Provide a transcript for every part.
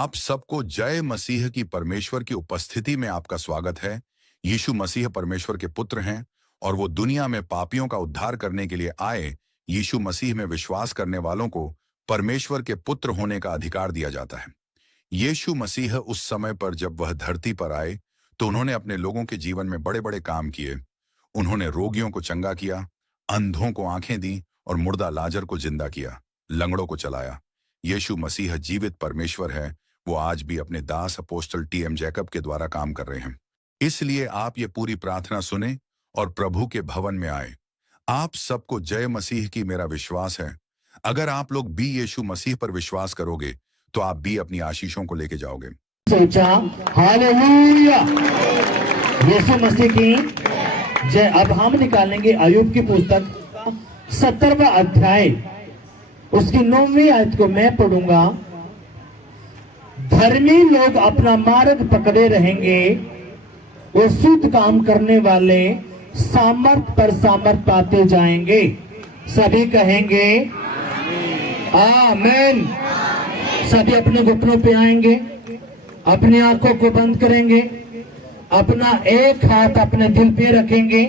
आप सबको जय मसीह की परमेश्वर की उपस्थिति में आपका स्वागत है। यीशु मसीह परमेश्वर के पुत्र हैं और वो दुनिया में पापियों का उद्धार करने के लिए आए। यीशु मसीह में विश्वास करने वालों को परमेश्वर के पुत्र होने का अधिकार दिया जाता है। यीशु मसीह उस समय पर जब वह धरती पर आए तो उन्होंने अपने लोगों के जीवन में बड़े बड़े काम किए। उन्होंने रोगियों को चंगा किया, अंधों को आंखें दी और मुर्दा लाजर को जिंदा किया, लंगड़ों को चलाया। यीशु मसीह जीवित परमेश्वर है। वो आज भी अपने दास अपोस्टल टी.एम. जैकब के द्वारा काम कर रहे हैं। इसलिए आप ये पूरी प्रार्थना सुने और प्रभु के भवन में आए। आप सबको जय मसीह की मेरा विश्वास है। अगर आप लोग भी यीशु मसीह पर विश्वास करोगे तो आप भी अपनी आशीषों को लेके जाओगे। सोचा हालेलुया, यीशु मसीह की जय। अब हम निकालेंगे अय्यूब की पुस्तक 17वां अध्याय, उसकी 9वीं आयत को मैं पढ़ूंगा। धर्मी लोग अपना मार्ग पकड़े रहेंगे, वो शुद्ध काम करने वाले सामर्थ पर सामर्थ पाते जाएंगे। सभी कहेंगे आमीन। सभी अपने घुटनों पे आएंगे, अपनी आंखों को बंद करेंगे, अपना एक हाथ अपने दिल पे रखेंगे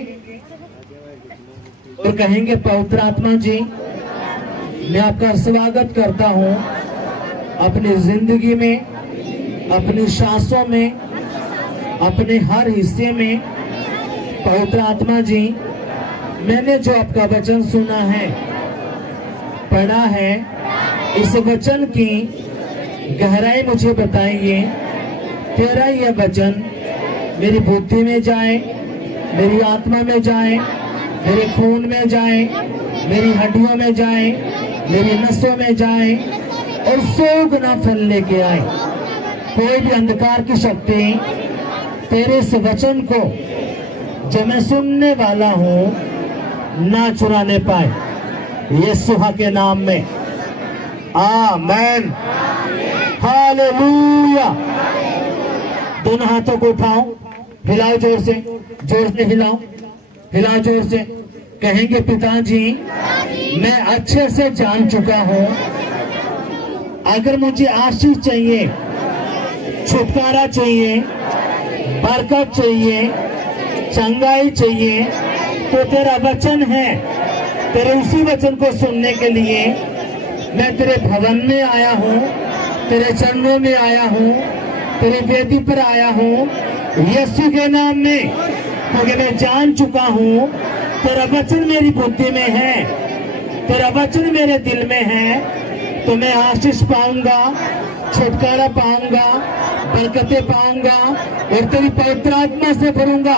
और कहेंगे पवित्र आत्मा जी, मैं आपका स्वागत करता हूं अपनी जिंदगी में, अपनी सांसों में, अपने हर हिस्से में। पवित्र आत्मा जी, मैंने जो आपका वचन सुना है, पढ़ा है, इस वचन की गहराई मुझे बताइए। तेरा यह वचन मेरी बुद्धि में जाए, मेरी आत्मा में जाए, मेरे खून में जाए, मेरी हड्डियों में जाए, मेरी नसों में जाए और 100 गुना फल लेके आए। कोई भी अंधकार की शक्ति तेरे इस वचन को जो मैं सुनने वाला हूं ना चुराने पाए, यीशु के नाम में आमीन। हालेलुया। दोनों हाथों को उठाओ, हिलाओ जोर से हिलाओ, हिलाओ जोर से। कहेंगे पिताजी, मैं अच्छे से जान चुका हूं, अगर मुझे आशीष चाहिए, छुटकारा चाहिए, बरकत चाहिए, चंगाई चाहिए, तो तेरा वचन है। तेरे उसी वचन को सुनने के लिए मैं तेरे भवन में आया हूँ, तेरे चरणों में आया हूँ, तेरे वेदी पर आया हूँ, यीशु के नाम में। क्योंकि मैं जान चुका हूँ तेरा वचन मेरी बुद्धि में है, तेरा वचन मेरे दिल में है, तो मैं आशीष पाऊंगा, छुटकारा पाऊंगा, बरकतें पाऊंगा और तेरी पवित्र आत्मा से भरूंगा,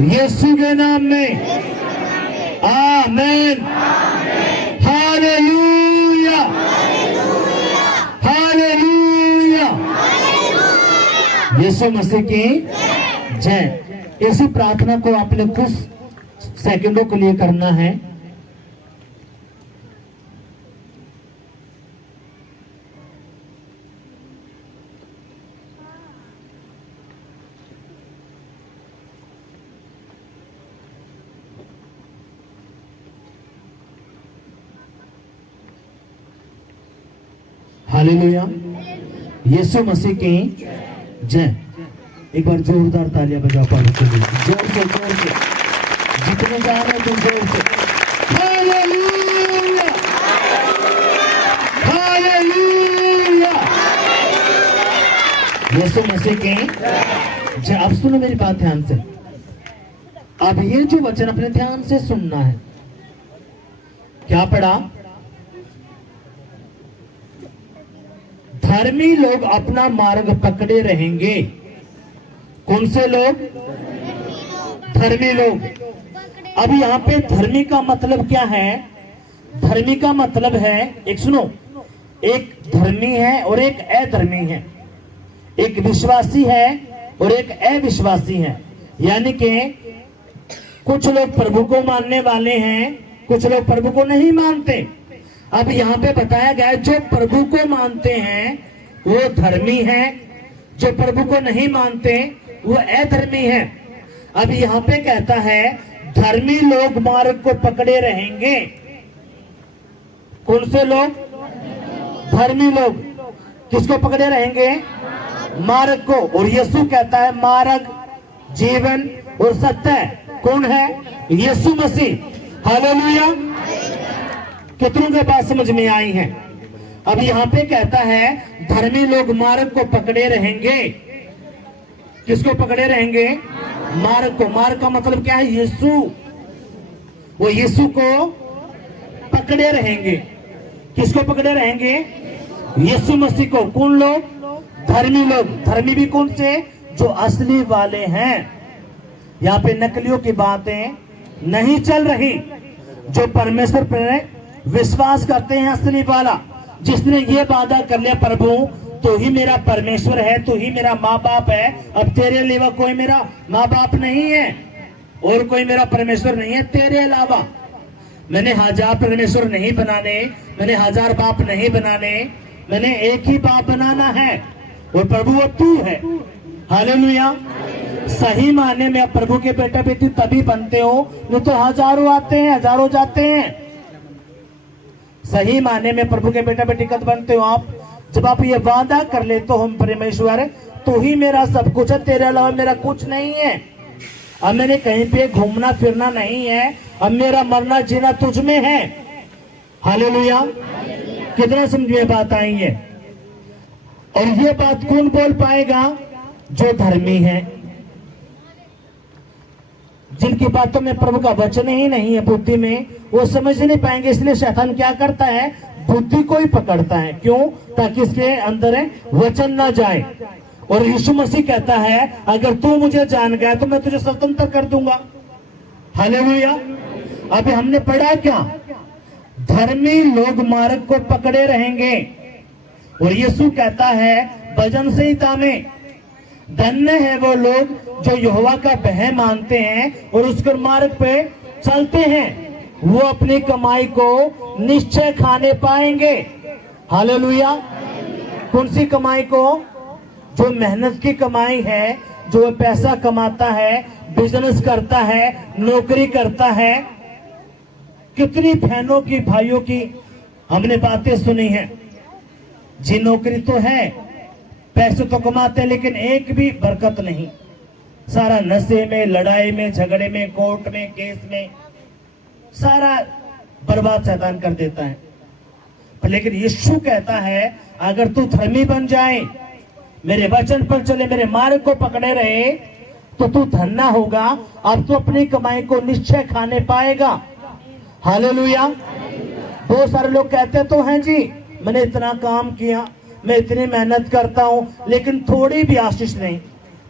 यीशु के नाम में आमीन। Hallelujah, hallelujah. यीशु मसीह की जय। इसी प्रार्थना को आपने कुछ सेकंडों के लिए करना है। हालेलुया, यीशु मसीह की जय। एक बार जोरदार तालियां बजाओ पानी के लिए, जोर से जितने जा रहे हैं तुम जोर से। Hallelujah, hallelujah. यीशु मसीह की जय। अब सुनो मेरी बात ध्यान से। अब ये जो वचन अपने ध्यान से सुनना है। क्या पढ़ा? धर्मी लोग अपना मार्ग पकड़े रहेंगे। कौन से लोग? धर्मी लोग। अब यहाँ पे धर्मी का मतलब क्या है? धर्मी का मतलब है, एक सुनो, एक धर्मी है और एक अधर्मी है, एक विश्वासी है और एक अविश्वासी है। यानी कि कुछ लोग प्रभु को मानने वाले हैं, कुछ लोग प्रभु को नहीं मानते। अब यहाँ पे बताया गया है, जो प्रभु को मानते हैं वो धर्मी है, जो प्रभु को नहीं मानते वो अधर्मी है। अब यहाँ पे कहता है धर्मी लोग मार्ग को पकड़े रहेंगे। कौन से लोग? धर्मी लोग। किसको पकड़े रहेंगे? मार्ग को। और यीशु कहता है मार्ग, जीवन और सत्य कौन है? यीशु मसीह। हालेलुया। कितनों के बात समझ में आई है? अब यहाँ पे कहता है धर्मी लोग मार्ग को पकड़े रहेंगे। किसको पकड़े रहेंगे? मार्ग को। मार्ग का मतलब क्या है? यीशु। वो यीशु को पकड़े रहेंगे। किसको पकड़े रहेंगे? यीशु मसीह को। कौन लोग? धर्मी लोग। धर्मी भी कौन से? जो असली वाले हैं। यहाँ पे नकलियों की बातें नहीं चल रही। जो परमेश्वर पर विश्वास करते हैं, असली वाला, जिसने ये वादा कर लिया प्रभु तो ही मेरा परमेश्वर है, तो ही मेरा माँ बाप है, अब तेरे अलावा कोई मेरा माँ बाप नहीं है और कोई मेरा परमेश्वर नहीं है तेरे अलावा। मैंने 1000 परमेश्वर नहीं बनाने, मैंने 1000 बाप नहीं बनाने, मैंने एक ही बाप बनाना है और प्रभु वो तू है। हालेलुया। सही माने में आप प्रभु के बेटा बेटी तभी बनते हो, नहीं तो हजारों आते हैं, हजारों जाते हैं। सही माने में प्रभु के बेटा बेटी कब बनते हो आप? जब आप ये वादा कर ले तो हम परमेश्वर तो ही मेरा सब कुछ है, तेरे अलावा मेरा कुछ नहीं है। अब मैंने कहीं पे घूमना फिरना नहीं है, अब मेरा मरना जीना तुझ में है। हालेलुया। कितना समझ में बात आई है? और ये बात कौन बोल पाएगा? जो धर्मी है, जिनकी बातों में प्रभु का वचन ही नहीं है बुद्धि में, वो समझ नहीं पाएंगे। इसलिए शैतान क्या करता है? बुद्धि को ही पकड़ता है। क्यों? ताकि इसके अंदर वचन ना जाए। और यीशु मसीह कहता है अगर तू मुझे जान गया तो मैं तुझे स्वतंत्र कर दूंगा। हालेलुया। अभी हमने पढ़ा क्या? धर्मी लोग मार्ग को पकड़े रहेंगे। और यीशु कहता है भजन संहिता में, धन्य है वो लोग जो यहोवा का भय मानते हैं और उसके मार्ग पे चलते हैं, वो अपनी कमाई को निश्चय खाने पाएंगे। हालेलुया। कौन सी कमाई को? जो मेहनत की कमाई है, जो पैसा कमाता है, बिजनेस करता है, नौकरी करता है। कितनी बहनों की भाइयों की हमने बातें सुनी हैं, जी नौकरी तो है, पैसे तो कमाते हैं, लेकिन एक भी बरकत नहीं। सारा नशे में, लड़ाई में, झगड़े में, कोर्ट में, केस में, सारा बर्बाद शैतान कर देता है। लेकिन यीशु कहता है अगर तू धर्मी बन जाए, मेरे वचन पर चले, मेरे मार्ग को पकड़े रहे, तो तू धन्ना होगा। अब तू अपनी कमाई को निश्चय खाने पाएगा। हालेलुया। बहुत सारे लोग कहते तो हैं जी मैंने इतना काम किया, मैं इतनी मेहनत करता हूं, लेकिन थोड़ी भी आशीष नहीं,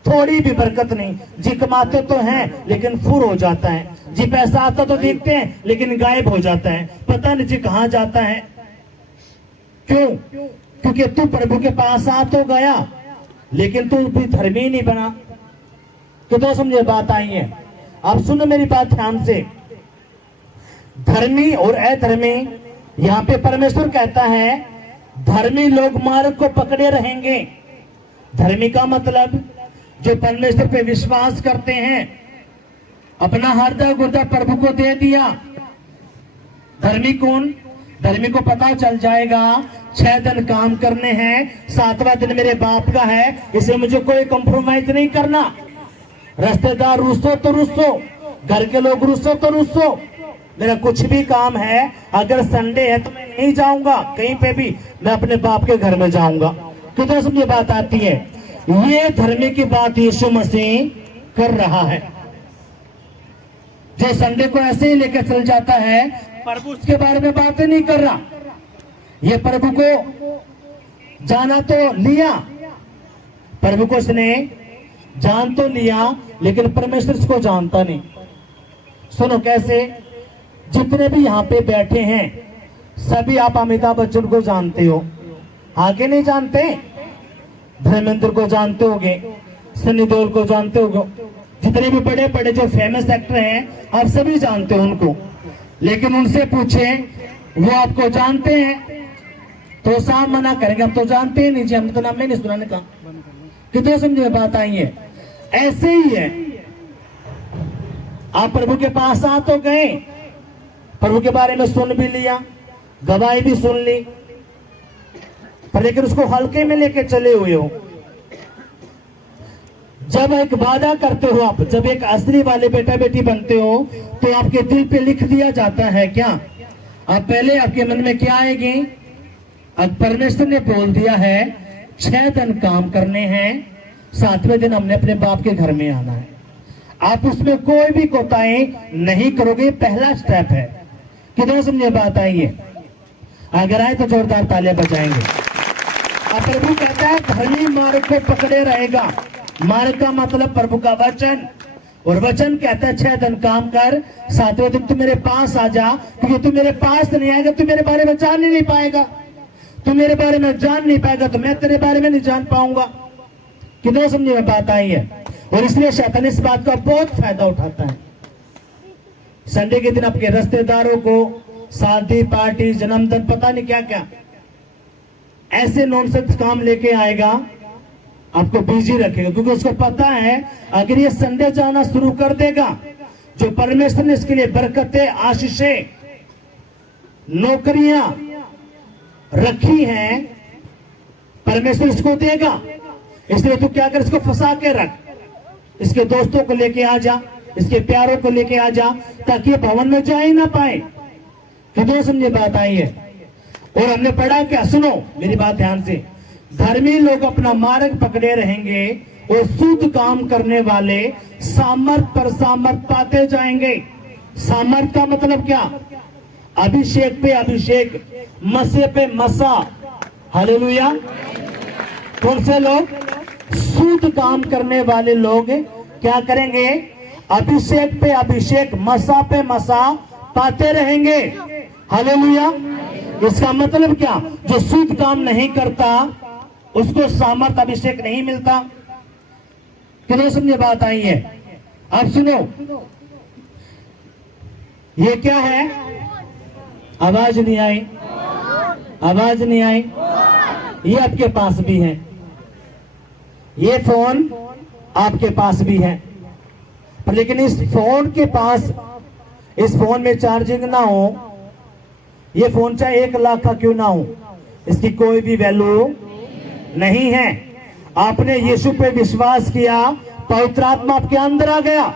थोड़ी भी बरकत नहीं। जी कमाते तो हैं लेकिन फुर हो जाता है, जी पैसा आता तो देखते हैं लेकिन गायब हो जाता है, पता नहीं जी कहां जाता है। क्यों? क्योंकि तू प्रभु के पास आ तो गया लेकिन तू भी धर्मी नहीं बना। तो समझे बात आई है? आप सुनो मेरी बात ध्यान से। धर्मी और अधर्मी, यहाँ पे परमेश्वर कहता है धर्मी लोग मार्ग को पकड़े रहेंगे। धर्मी का मतलब जो परमेश्वर पे विश्वास करते हैं, अपना हृदय गुर्दा प्रभु को दे दिया। धर्मी कौन? धर्मी को पता चल जाएगा 6 दिन काम करने हैं, 7वां दिन मेरे बाप का है, इसे मुझे कोई कंप्रोमाइज नहीं करना। रिश्तेदार रूसो तो रूसो, घर के लोग रूसो तो रूसो, मेरा कुछ भी काम है, अगर संडे है तो मैं नहीं जाऊंगा कहीं पे भी, मैं अपने बाप के घर में जाऊंगा। कितना समझे बात आती है? ये धर्मी की बात यीशु मसीह कर रहा है। जो संडे को ऐसे ही लेकर चल जाता है, प्रभु उसके बारे में बातें नहीं कर रहा। ये प्रभु को जाना तो लिया, प्रभु को उसने जान तो लिया, लेकिन परमेश्वर इसको जानता नहीं। सुनो कैसे? जितने भी यहाँ पे बैठे हैं सभी आप अमिताभ बच्चन को जानते हो, आगे नहीं जानते? धर्मेंद्र को जानते होगे, सनी देओल को जानते होगे, जितने भी बड़े बड़े जो फेमस एक्टर हैं आप सभी जानते हो उनको। लेकिन उनसे पूछे वो आपको जानते हैं तो साफ मना करेंगे हम तो जानते ही नहीं जी, हम तो नाम नहीं सुनाने का। कितने समझे बात आई है? ऐसे ही है, आप प्रभु के पास आ तो गए, प्रभु के बारे में सुन भी लिया, गवाही भी सुन ली, पर लेकिन उसको हल्के में लेके चले हुए हो। जब एक वादा करते हो आप, जब एक असली वाले बेटा बेटी बनते हो, तो आपके दिल पे लिख दिया जाता है क्या? अब पहले आपके मन में क्या आएगी? अब परमेश्वर ने बोल दिया है 6 दिन काम करने हैं, 7वें दिन हमने अपने बाप के घर में आना है। आप उसमें कोई भी कोताही नहीं करोगे, पहला स्टेप है। कितने समझे बात आई है? अगर आए तो जोरदार तालियां बजाएंगे। अब प्रभु कहता है धर्मी मार्ग को पकड़े रहेगा। मार्ग का मतलब प्रभु का वचन, और वचन कहता है 6 दिन काम कर, 7वें दिन तू मेरे पास आ जा, क्योंकि तू मेरे पास नहीं आएगा तू मेरे बारे में जान नहीं पाएगा, तू मेरे बारे में जान नहीं पाएगा तो मैं तेरे बारे में नहीं जान पाऊंगा। कितने समझे में बात आई है? और इसलिए शैतान इस बात का बहुत फायदा उठाता है। संडे के दिन आपके रिश्तेदारों को शादी पार्टी जन्मदिन पता नहीं क्या क्या ऐसे नॉनसेंस काम लेके आएगा, आपको बिजी रखेगा, क्योंकि उसको पता है अगर ये संडे जाना शुरू कर देगा, जो परमेश्वर ने इसके लिए बरकतें, आशीषें, नौकरियां रखी हैं, परमेश्वर इसको देगा। इसलिए तू क्या कर, इसको फंसा के रख, इसके दोस्तों को लेके आ जा, इसके प्यारों को लेके आ जा, ताकि ये भवन में जा ही ना पाए। कितने समझे बात आई है? और हमने पढ़ा क्या? सुनो मेरी बात ध्यान से। धर्मी लोग अपना मार्ग पकड़े रहेंगे और शुद्ध काम करने वाले सामर्थ पर सामर्थ पाते जाएंगे। सामर्थ का मतलब क्या? अभिषेक पे अभिषेक, मसे पे मसा। हालेलुया। कौन से लोग? शुद्ध काम करने वाले लोग क्या करेंगे? अभिषेक पे अभिषेक, मसा पे मसा पाते रहेंगे। हालेलुया। इसका मतलब क्या? जो शुद्ध काम नहीं करता उसको सामर्थ अभिषेक नहीं मिलता। कितने समझे बात आई है? अब सुनो, ये क्या है? आवाज नहीं आई, आवाज नहीं आई। ये आपके पास भी है, ये फोन आपके पास भी है, पर लेकिन इस फोन के पास, इस फोन में चार्जिंग ना हो, ये फोन चाहे 1 लाख का क्यों ना हो, इसकी कोई भी वैल्यू नहीं है। आपने यीशु पे विश्वास किया, पवित्र आत्मा आपके अंदर आ गया।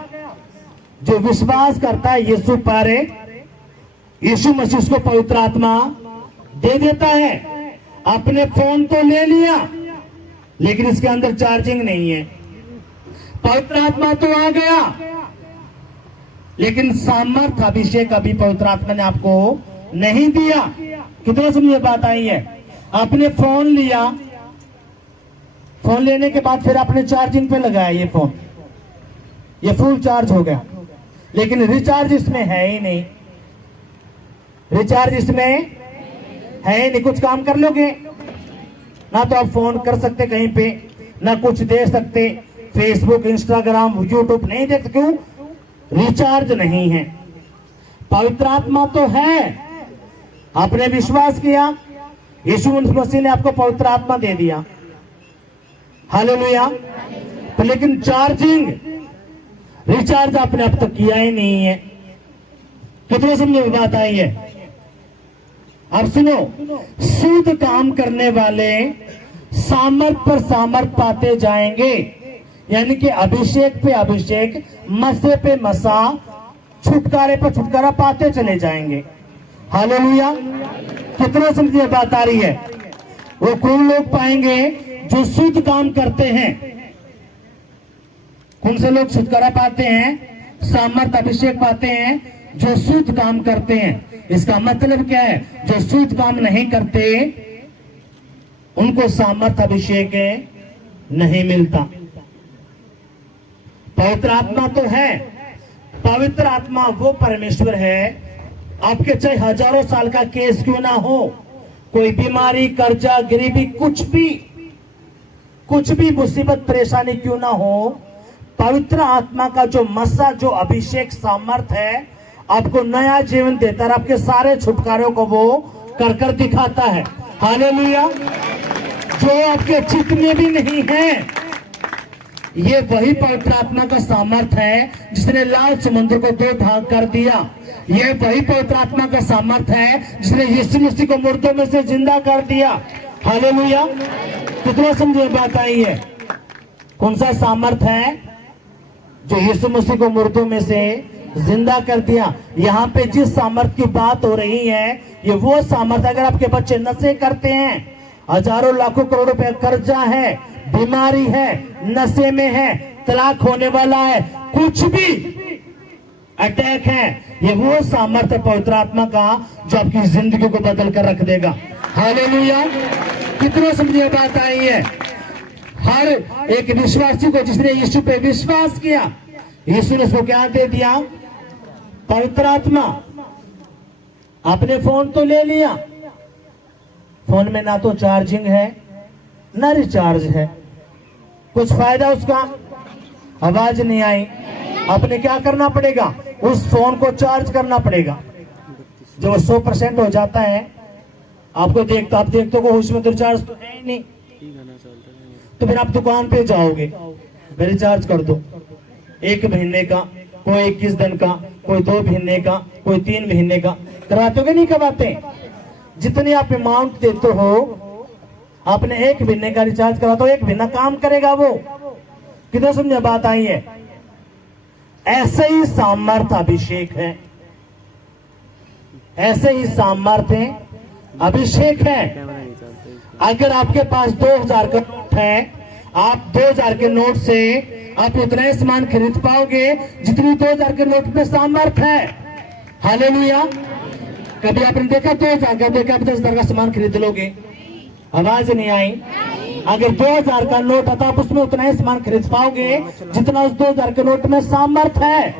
जो विश्वास करता है यीशु पर, यीशु मसीह उसको पवित्र आत्मा दे देता है। आपने फोन तो ले लिया, लेकिन इसके अंदर चार्जिंग नहीं है। पवित्र आत्मा तो आ गया, लेकिन सामर्थ अभिषेक अभी पवित्र आत्मा ने आपको नहीं दिया। कितने समझे बात आई है? आपने फोन लिया, फोन लेने के बाद फिर आपने चार्जिंग पे लगाया, ये फोन ये फुल चार्ज हो गया, लेकिन रिचार्ज इसमें है ही नहीं। रिचार्ज इसमें है ही नहीं। कुछ काम कर लोगे ना, तो आप फोन कर सकते कहीं पे, ना कुछ दे सकते, फेसबुक, इंस्टाग्राम, यूट्यूब नहीं देख। क्यों? रिचार्ज नहीं है। पवित्र आत्मा तो है, आपने विश्वास किया, यीशु मसीह ने आपको पवित्र आत्मा दे दिया। हालेलुया। तो लेकिन चार्जिंग, रिचार्ज आपने अब तक किया ही नहीं है। कितने समझ में बात आई है? अब सुनो, शुद्ध काम करने वाले सामर्थ पर सामर्थ पाते जाएंगे, यानी कि अभिषेक पे अभिषेक, मसे पे मसा, छुटकारे पर छुटकारा पाते चले जाएंगे। हालेलुया। कितने समझिए बात आ रही है? वो कौन लोग पाएंगे? जो शुद्ध काम करते हैं। कौन से लोग छुटकारा पाते हैं, सामर्थ अभिषेक पाते हैं? जो शुद्ध काम करते हैं। इसका मतलब क्या है? जो शुद्ध काम नहीं करते उनको सामर्थ अभिषेक नहीं मिलता। पवित्र आत्मा तो है, पवित्र आत्मा वो परमेश्वर है, आपके चाहे हजारों साल का केस क्यों ना हो, कोई बीमारी, कर्जा, गरीबी, कुछ भी मुसीबत परेशानी क्यों ना हो, पवित्र आत्मा का जो मसा, जो अभिषेक, सामर्थ है, आपको नया जीवन देता है, आपके सारे छुटकारों को वो कर दिखाता है। हालेलुया। जो आपके चित्त में भी नहीं है, ये वही पवित्र आत्मा का सामर्थ है जिसने लाल समुद्र को 2 भाग कर दिया। ये वही पवित्र आत्मा का सामर्थ है जिसने यीशु मसीह को मुर्दों में से जिंदा कर दिया। हालेलुया। कितना समझे बात आई है? कौन सा सामर्थ्य है जो यीशु मसीह को मुर्दों में से जिंदा कर दिया? यहाँ पे जिस सामर्थ्य की बात हो रही है, ये वो सामर्थ्य, अगर आपके बच्चे नशे करते हैं, हजारों लाखों करोड़ रुपए कर्जा है, बीमारी है, नशे में है, तलाक होने वाला है, कुछ भी अटैक है, ये वो सामर्थ्य पवित्र आत्मा का जो आपकी जिंदगी को बदल कर रख देगा। हालेलुया। कितना समझिए बात आई है? हर एक विश्वासी को जिसने यीशु पे विश्वास किया, यीशु ने उसको क्या दे दिया? पवित्र आत्मा। आपने फोन तो ले लिया, फोन में ना तो चार्जिंग है ना रिचार्ज है, कुछ फायदा उसका? आवाज नहीं आई। आपने क्या करना पड़ेगा? उस फोन को चार्ज करना पड़ेगा। जब 100% हो जाता है, आप देखते हो उसमें तो रिचार्ज तो है ही नहीं, तो फिर आप दुकान पे जाओगे, रिचार्ज कर दो, 1 महीने का, कोई 21 दिन का, कोई 2 महीने का, कोई 3 महीने का। करवाते हो कि नहीं करवाते? जितने आप अमाउंट देते हो, आपने 1 महीने का रिचार्ज करा तो 1 महीना काम करेगा वो। कितना समझे बात आई है? ऐसे ही सामर्थ्य अभिषेक है, ऐसे ही सामर्थ्य अभिषेक है। अगर आपके पास 2000 का नोट है, आप 2000 के नोट से आप उतना ही सामान खरीद पाओगे जितनी 2000 के नोट में सामर्थ्य है। हालेलुया। कभी आपने देखा 2000 का, देखा 10,000 का सामान खरीद लोगे? आवाज नहीं आई। अगर 2000 का नोट आता, आप उसमें उतना ही सामान खरीद पाओगे जितना उस 2000 के नोट में सामर्थ्य है,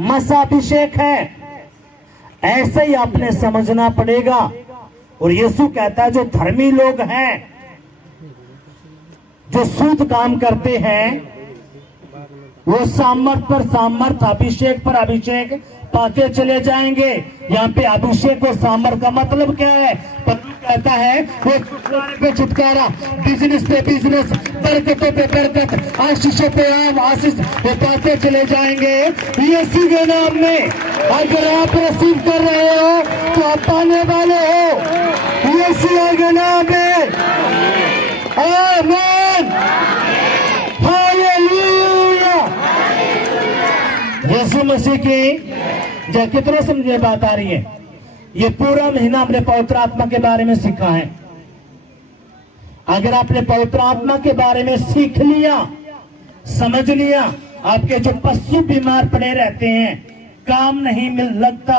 मसा अभिषेक है। ऐसे ही आपने समझना पड़ेगा। और यीशु कहता है जो धर्मी लोग हैं, जो शुद्ध काम करते हैं, वो सामर्थ पर सामर्थ, अभिषेक पर अभिषेक पाते चले जाएंगे। यहाँ पे अभिषेक और सामर्थ का मतलब क्या है? पत्नी कहता है वो छुटकारे पे छुटकारा, बिजनेस पे बिजनेस, बरकतों पे बरकत, आशीषों पे आशीष वो पाते चले जाएंगे यीशु के नाम में। अगर आप रिसीव कर रहे हो तो आप पाने वाले हो यीशु के नाम में। आमीन। हालेलुया। यीशु मसीह की जय। कितना समझे बात आ रही है? ये पूरा महीना हमने पवित्र आत्मा के बारे में सीखा है। अगर आपने पवित्र आत्मा के बारे में सीख लिया, समझ लिया, आपके जो पशु बीमार पड़े रहते हैं, काम नहीं मिल लगता,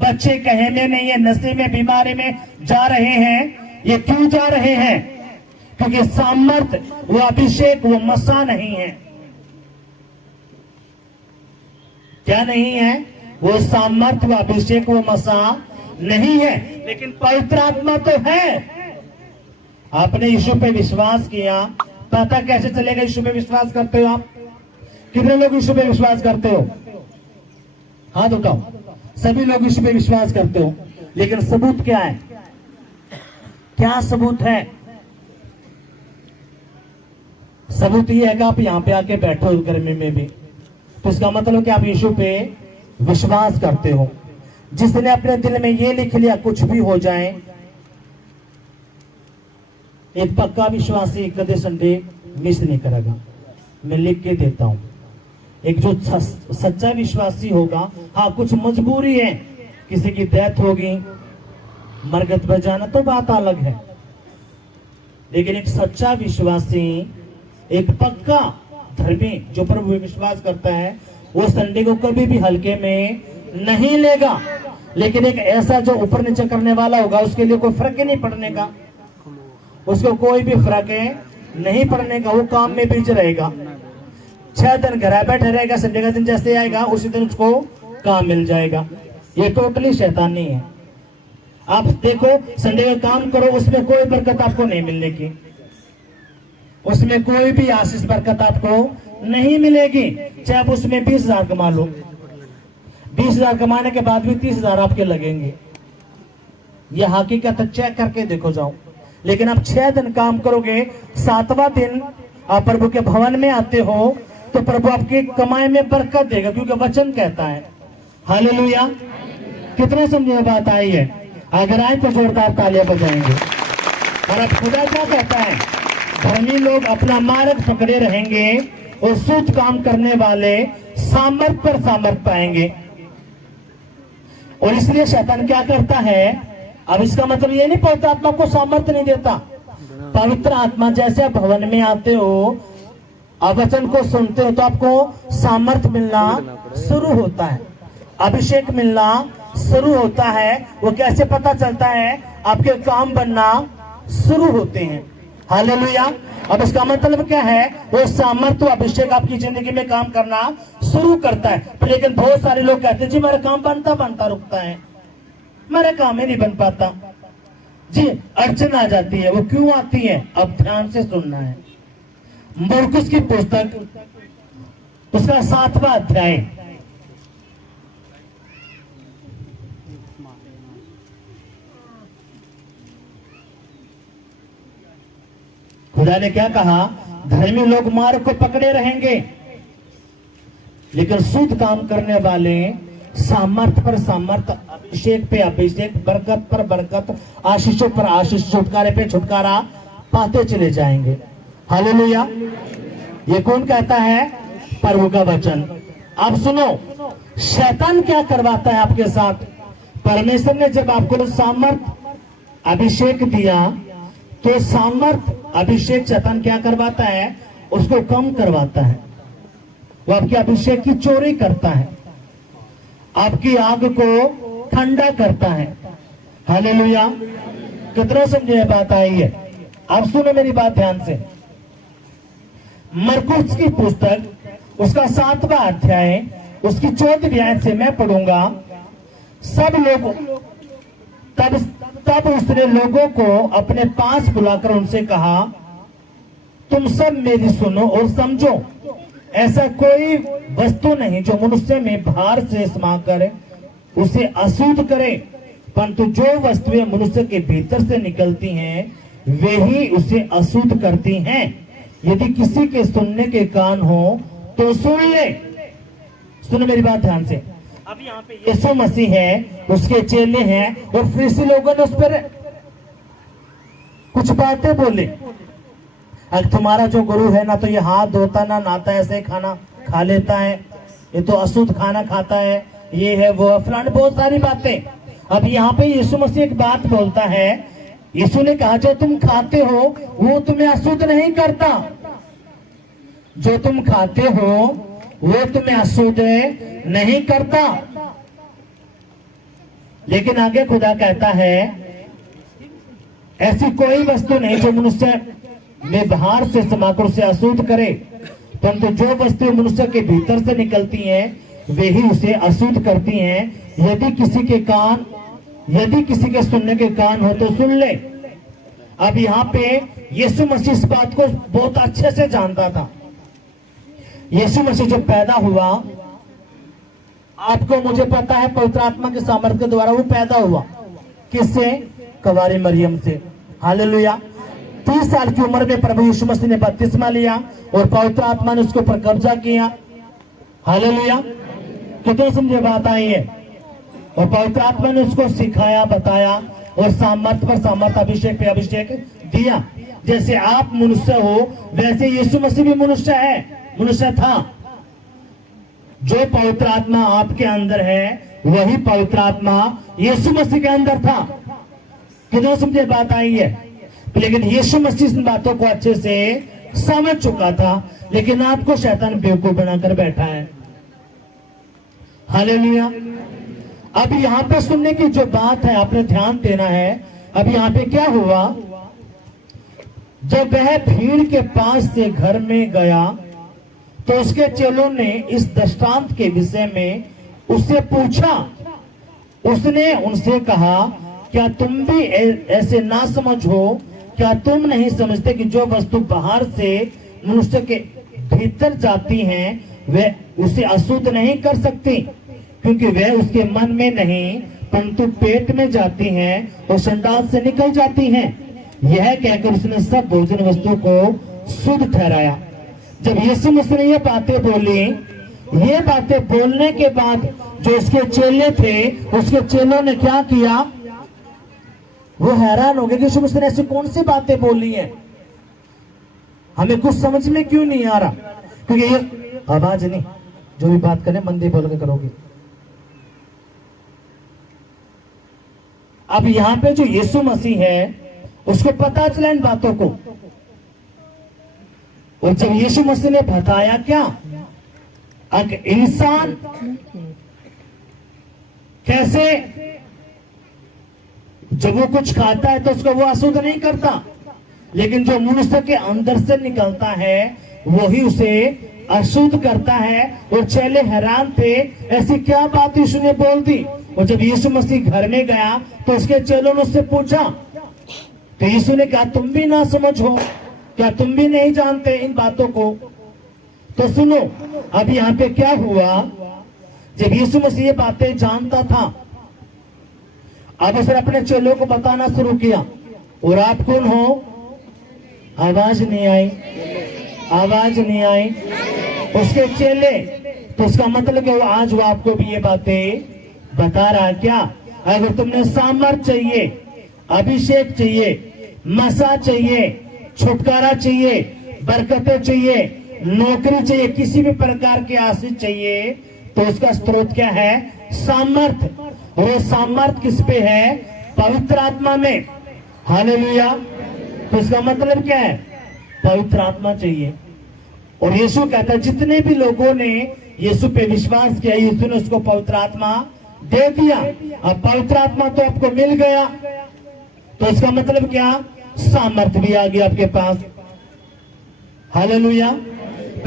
बच्चे कहे में नहीं है, नशे में बीमारी में जा रहे हैं, ये क्यों जा रहे हैं? क्योंकि सामर्थ, वो अभिषेक, वो मसा नहीं है। क्या नहीं है? वो सामर्थ, वो अभिषेक, वो मसा नहीं है। लेकिन पवित्र आत्मा तो है। आपने यीशु पे विश्वास किया, पता कैसे चलेगा यीशु पे विश्वास करते हो आप? कितने लोग यीशु पे विश्वास करते हो? हाथ उठाओ। सभी लोग यीशु पे विश्वास करते हो, लेकिन सबूत क्या है? क्या सबूत है? सबूत ये है कि आप यहाँ पे आके बैठे हो गर्मी में भी, तो इसका मतलब कि आप यीशु पे विश्वास करते हो। जिसने अपने दिल में ये लिख लिया कुछ भी हो जाए, एक पक्का विश्वासी कदे संडे मिस नहीं करेगा। मैं लिख के देता हूं। एक जो सच्चा विश्वासी होगा, हाँ कुछ मजबूरी है, किसी की डेथ होगी, मरगत पर जाना तो बात अलग है, लेकिन एक सच्चा विश्वासी, एक पक्का धर्मी जो प्रभु में विश्वास करता है, वो संडे को कभी भी हल्के में नहीं लेगा। लेकिन एक ऐसा जो ऊपर नीचे करने वाला होगा, उसके लिए कोई फर्क ही नहीं पड़ने का, उसको कोई भी फर्क नहीं पड़ने का, वो काम में बिजी रहेगा। 6 दिन घर बैठे रहेगा, संडे का दिन जैसे आएगा उसी दिन उसको काम मिल जाएगा। ये टोटली शैतानी है। आप देखो, संडे का काम करो, उसमें कोई बरकत आपको नहीं मिलने की, उसमें कोई भी आशीष बरकत आपको नहीं मिलेगी। चाहे आप उसमें 20,000 कमा लो, 20,000 कमाने के बाद भी 30,000 आपके लगेंगे। यह हकीकत चेक करके देखो जाओ। लेकिन आप 6 दिन काम करोगे, 7वां दिन आप प्रभु के भवन में आते हो, तो प्रभु आपकी कमाई में बरकत देगा, क्योंकि वचन कहता है। हालेलुया। कितना समझे बात आई है? अगर आए तो जोरदार तालियां बजाएंगे। और अब खुदा क्या कहता है, धर्मी लोग अपना मार्ग पकड़े रहेंगे और शुद्ध काम करने वाले सामर्थ पर सामर्थ पाएंगे। और इसलिए शैतान क्या करता है, अब इसका मतलब ये नहीं पवित्र आत्मा को सामर्थ्य नहीं देता। पवित्र आत्मा जैसे आप भवन में आते हो, वचन को सुनते हो, तो आपको सामर्थ्य मिलना शुरू होता है, अभिषेक मिलना शुरू होता है। वो कैसे पता चलता है, आपके काम बनना शुरू होते हैं। हालेलुया। अब इसका मतलब क्या है, वो सामर्थ्य अभिषेक आपकी जिंदगी में काम करना शुरू करता है। लेकिन बहुत सारे लोग कहते हैं जी मेरा काम बनता बनता रुकता है, मेरा काम ही नहीं बन पाता जी, अड़चन आ जाती है। वो क्यों आती है, अब ध्यान से सुनना है। मरकुस की पुस्तक उसका 7वां अध्याय, खुदा ने क्या कहा, धर्मी लोग मार्ग को पकड़े रहेंगे, लेकिन शुद्ध काम करने वाले सामर्थ पर सामर्थ, अभिषेक पे अभिषेक, बरकत पर बरकत, आशीषों पर आशीष, छुटकारे पे छुटकारा पाते चले जाएंगे। हालेलुया। ये कौन कहता है, प्रभु का वचन। अब सुनो, शैतान क्या करवाता है आपके साथ। परमेश्वर ने जब आपको सामर्थ अभिषेक दिया, तो सामर्थ अभिषेक शैतान क्या करवाता है, उसको कम करवाता है। वो आपके अभिषेक की चोरी करता है, आपकी आग को ठंडा करता है। हालेलुया। कितना समझे बात आई है। आप सुनो मेरी बात ध्यान से। मरकुस की पुस्तक उसका 7वां अध्याय, उसकी 14वीं आयत से मैं पढ़ूंगा। सब लोग तब उसने लोगों को अपने पास बुलाकर उनसे कहा, तुम सब मेरी सुनो और समझो, ऐसा कोई वस्तु नहीं जो मनुष्य में बाहर से समाकर उसे अशुद्ध करे, परंतु जो वस्तुएं मनुष्य के भीतर से निकलती हैं वे ही उसे अशुद्ध करती हैं। यदि किसी के सुनने के कान हो तो सुन ले। सुनो मेरी बात ध्यान से। अब यहाँ पे यीशु मसीह है, उसके चेले हैं, और फरीसी लोगों ने उस पर कुछ बातें बोली। अगर तुम्हारा जो गुरु है ना तो ये हाथ धोता ना नहाता, ऐसे खाना खा लेता है, ये तो अशुद्ध खाना खाता है, ये है वो फलाने, बहुत सारी बातें। अब यहाँ पे यीशु मसीह एक बात बोलता है। यीशु ने कहा जो तुम खाते हो वो तुम्हें अशुद्ध नहीं करता, जो तुम खाते हो वो तुम्हें अशुद्ध नहीं करता। लेकिन आगे खुदा कहता है ऐसी कोई वस्तु नहीं जो मनुष्य में बाहर से समाकर उसे अशुद्ध करे, परंतु जो वस्तु मनुष्य के भीतर से निकलती हैं वे ही उसे अशुद्ध करती हैं। यदि किसी के सुनने के कान हो तो सुन ले। अब यहाँ पे यीशु मसीह इस बात को बहुत अच्छे से जानता था। यीशु मसीह जब पैदा हुआ, आपको मुझे पता है पवित्र आत्मा के सामर्थ्य के द्वारा वो पैदा हुआ। किससे? कुंवारी मरियम से। हालेलुया। 30 साल की उम्र में प्रभु यीशु मसीह ने बपतिस्मा लिया और पवित्र आत्मा ने उसके ऊपर कब्जा किया। हालेलुया। कितने समझे बात आई है। और पवित्र आत्मा ने उसको सिखाया, बताया और सामर्थ पर सामर्थ, अभिषेक पे अभिषेक दिया। जैसे आप मनुष्य हो वैसे यीशु मसीह भी मनुष्य है, मनुष्य था। जो पवित्र आत्मा आपके अंदर है वही पवित्र आत्मा यीशु मसीह के अंदर था। कितने समझे बात आई है। लेकिन यीशु मसीह इन बातों को अच्छे से समझ चुका था, लेकिन आपको शैतान बेवकूफ बनाकर बैठा है। हालेलुया। अब यहाँ पे सुनने की जो बात है आपने ध्यान देना है। अब यहाँ पे क्या हुआ, जब वह भीड़ के पास से घर में गया तो उसके चेलों ने इस दृष्टांत के विषय में उससे पूछा। उसने उनसे कहा, क्या तुम भी ऐसे ना समझ हो? क्या तुम नहीं समझते कि जो वस्तु बाहर से मनुष्य के भीतर जाती हैं वे उसे अशुद्ध नहीं कर सकती, क्योंकि वे उसके मन में नहीं परंतु पेट में जाती हैं और संडास से निकल जाती हैं। यह कहकर उसने सब भोजन वस्तु को शुद्ध ठहराया। जब यीशु मसीह ने ये बातें बोली, ये बातें बोलने के बाद जो उसके चेले थे, उसके चेलों ने क्या किया, वो हैरान हो गए कि यीशु मसीह ने ऐसी कौन सी बातें बोली हैं, हमें कुछ समझ में क्यों नहीं आ रहा। क्योंकि ये आवाज नहीं, जो भी बात करें मंदी बोल के करोगे। अब यहां पे जो यीशु मसीह है उसको पता चला इन बातों को, और जब यीशु मसीह ने बताया क्या, अगर इंसान कैसे जब वो कुछ खाता है तो उसको वो अशुद्ध नहीं करता, लेकिन जो मनुष्य के अंदर से निकलता है वही उसे अशुद्ध करता है। और चेले हैरान थे, ऐसी क्या बात यीशु ने बोल दी। और जब यीशु मसीह घर में गया तो उसके चेलों ने उससे पूछा, तो यीशु ने कहा तुम भी ना समझ हो क्या, तुम भी नहीं जानते इन बातों को। तो सुनो अब यहाँ पे क्या हुआ, जब यीशु मसीह ये बातें जानता था, अब उसने अपने चेलों को बताना शुरू किया। और आप कौन हो? आवाज नहीं आई, आवाज नहीं आई। उसके चेले, तो उसका मतलब है वो आज वो आपको भी ये बातें बता रहा है क्या। अगर तुमने सामर्थ चाहिए, अभिषेक चाहिए, मसा चाहिए, छुटकारा चाहिए, बरकतें चाहिए, नौकरी चाहिए, किसी भी प्रकार की आशीष चाहिए, तो उसका स्रोत क्या है? सामर्थ। और वो सामर्थ किस पे है? पवित्र आत्मा में। हालेलुया। तो इसका मतलब क्या है? पवित्र आत्मा चाहिए। और यीशु कहता है जितने भी लोगों ने यीशु पे विश्वास किया, यीशु ने उसको पवित्र आत्मा दे दिया। अब पवित्र आत्मा तो आपको मिल गया, तो इसका मतलब क्या? सामर्थ भी आ गया आपके पास। हालेलुया।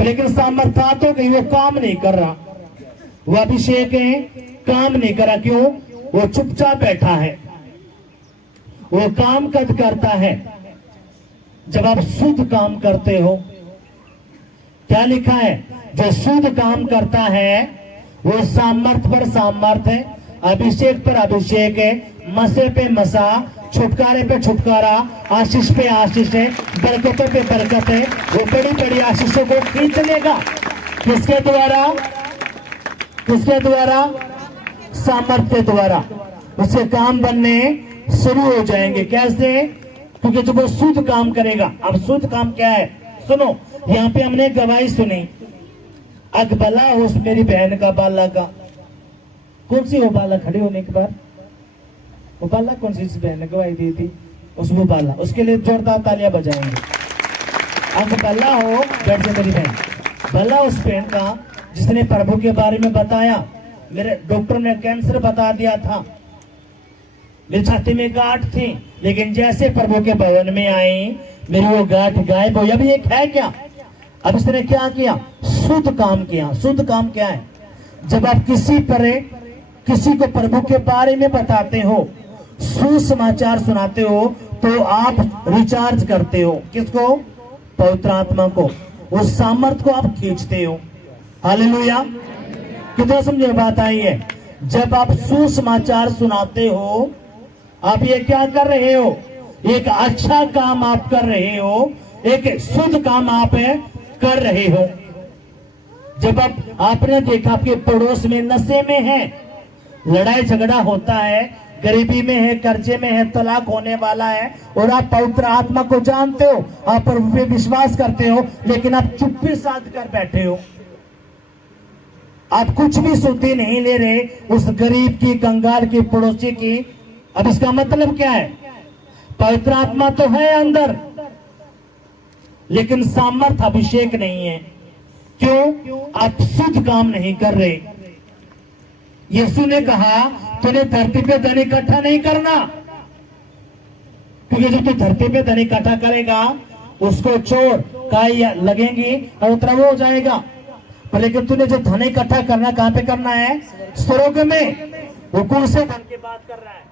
लेकिन सामर्थ आ तो गई, वो काम नहीं कर रहा, वो अभिषेक है काम नहीं करा। क्यों? वो चुपचाप बैठा है, वो काम कद करता है। जब आप शुद्ध काम करते हो, क्या लिखा है? जो शुद्ध काम करता है वो सामर्थ पर सामर्थ है, अभिषेक पर अभिषेक है, मसे पे मसा, छुटकारे पे छुटकारा, आशीष पे आशीष है, बरकतों पे बरकत है। वो बड़ी बड़ी आशीषों को खींच लेगा। किसके द्वारा? किसके द्वारा? सामर्थ के द्वारा। उसके काम बनने शुरू हो जाएंगे। कैसे? क्योंकि जब वो शुद्ध काम करेगा। अब शुद्ध काम क्या है? सुनो, यहाँ पे हमने गवाही सुनी, अकबला हो मेरी बहन का बाला का। कौन सी वो बाला? खड़े होने के बाद वो बाला कौन सी बहन ने गवाही दी थी? वो बाला, उसके लिए जोरदार तालियां बजाएंगे। अकबला हो बैठ से मेरी बहन, भला उस बहन का जिसने प्रभु के बारे में बताया। मेरे डॉक्टर ने कैंसर बता दिया था, मेरी छाती में गांठ थी, लेकिन जैसे प्रभु के भवन में आई मेरी वो गांठ गायब हो। अभी एक है क्या? अब इसने क्या किया? शुद्ध काम किया। शुद्ध काम क्या है? जब आप किसी को प्रभु के बारे में बताते हो, सुसमाचार सुनाते हो, तो आप रिचार्ज करते हो। किसको? पवित्र आत्मा को। उस सामर्थ को आप खींचते हो। हालेलुया। कितना समझे बात आई है? जब आप सुसमाचार सुनाते हो, आप ये क्या कर रहे हो? एक अच्छा काम आप कर रहे हो, एक शुद्ध काम आप कर रहे हो। जब आपने देखा आपके पड़ोस में नशे में है, लड़ाई झगड़ा होता है, गरीबी में है, कर्जे में है, तलाक होने वाला है, और आप पवित्र आत्मा को जानते हो, आप पर विश्वास करते हो, लेकिन आप चुप्पी साध कर बैठे हो, आप कुछ भी सुधि नहीं ले रहे उस गरीब की, कंगाल की, पड़ोसी की। अब इसका मतलब क्या है? पवित्र आत्मा तो है अंदर, लेकिन सामर्थ अभिषेक नहीं है। क्यों? आप शुद्ध काम नहीं कर रहे। यीशु ने कहा तूने धरती पे धन इकट्ठा नहीं करना, क्योंकि जब तू धरती पे धन इकट्ठा करेगा उसको चोर काई लगेंगी और उतरा वो हो जाएगा। पर लेकिन तूने जो धन इकट्ठा करना, कहां पे करना है? स्वर्ग में। वो कौन से धन की बात कर रहा है?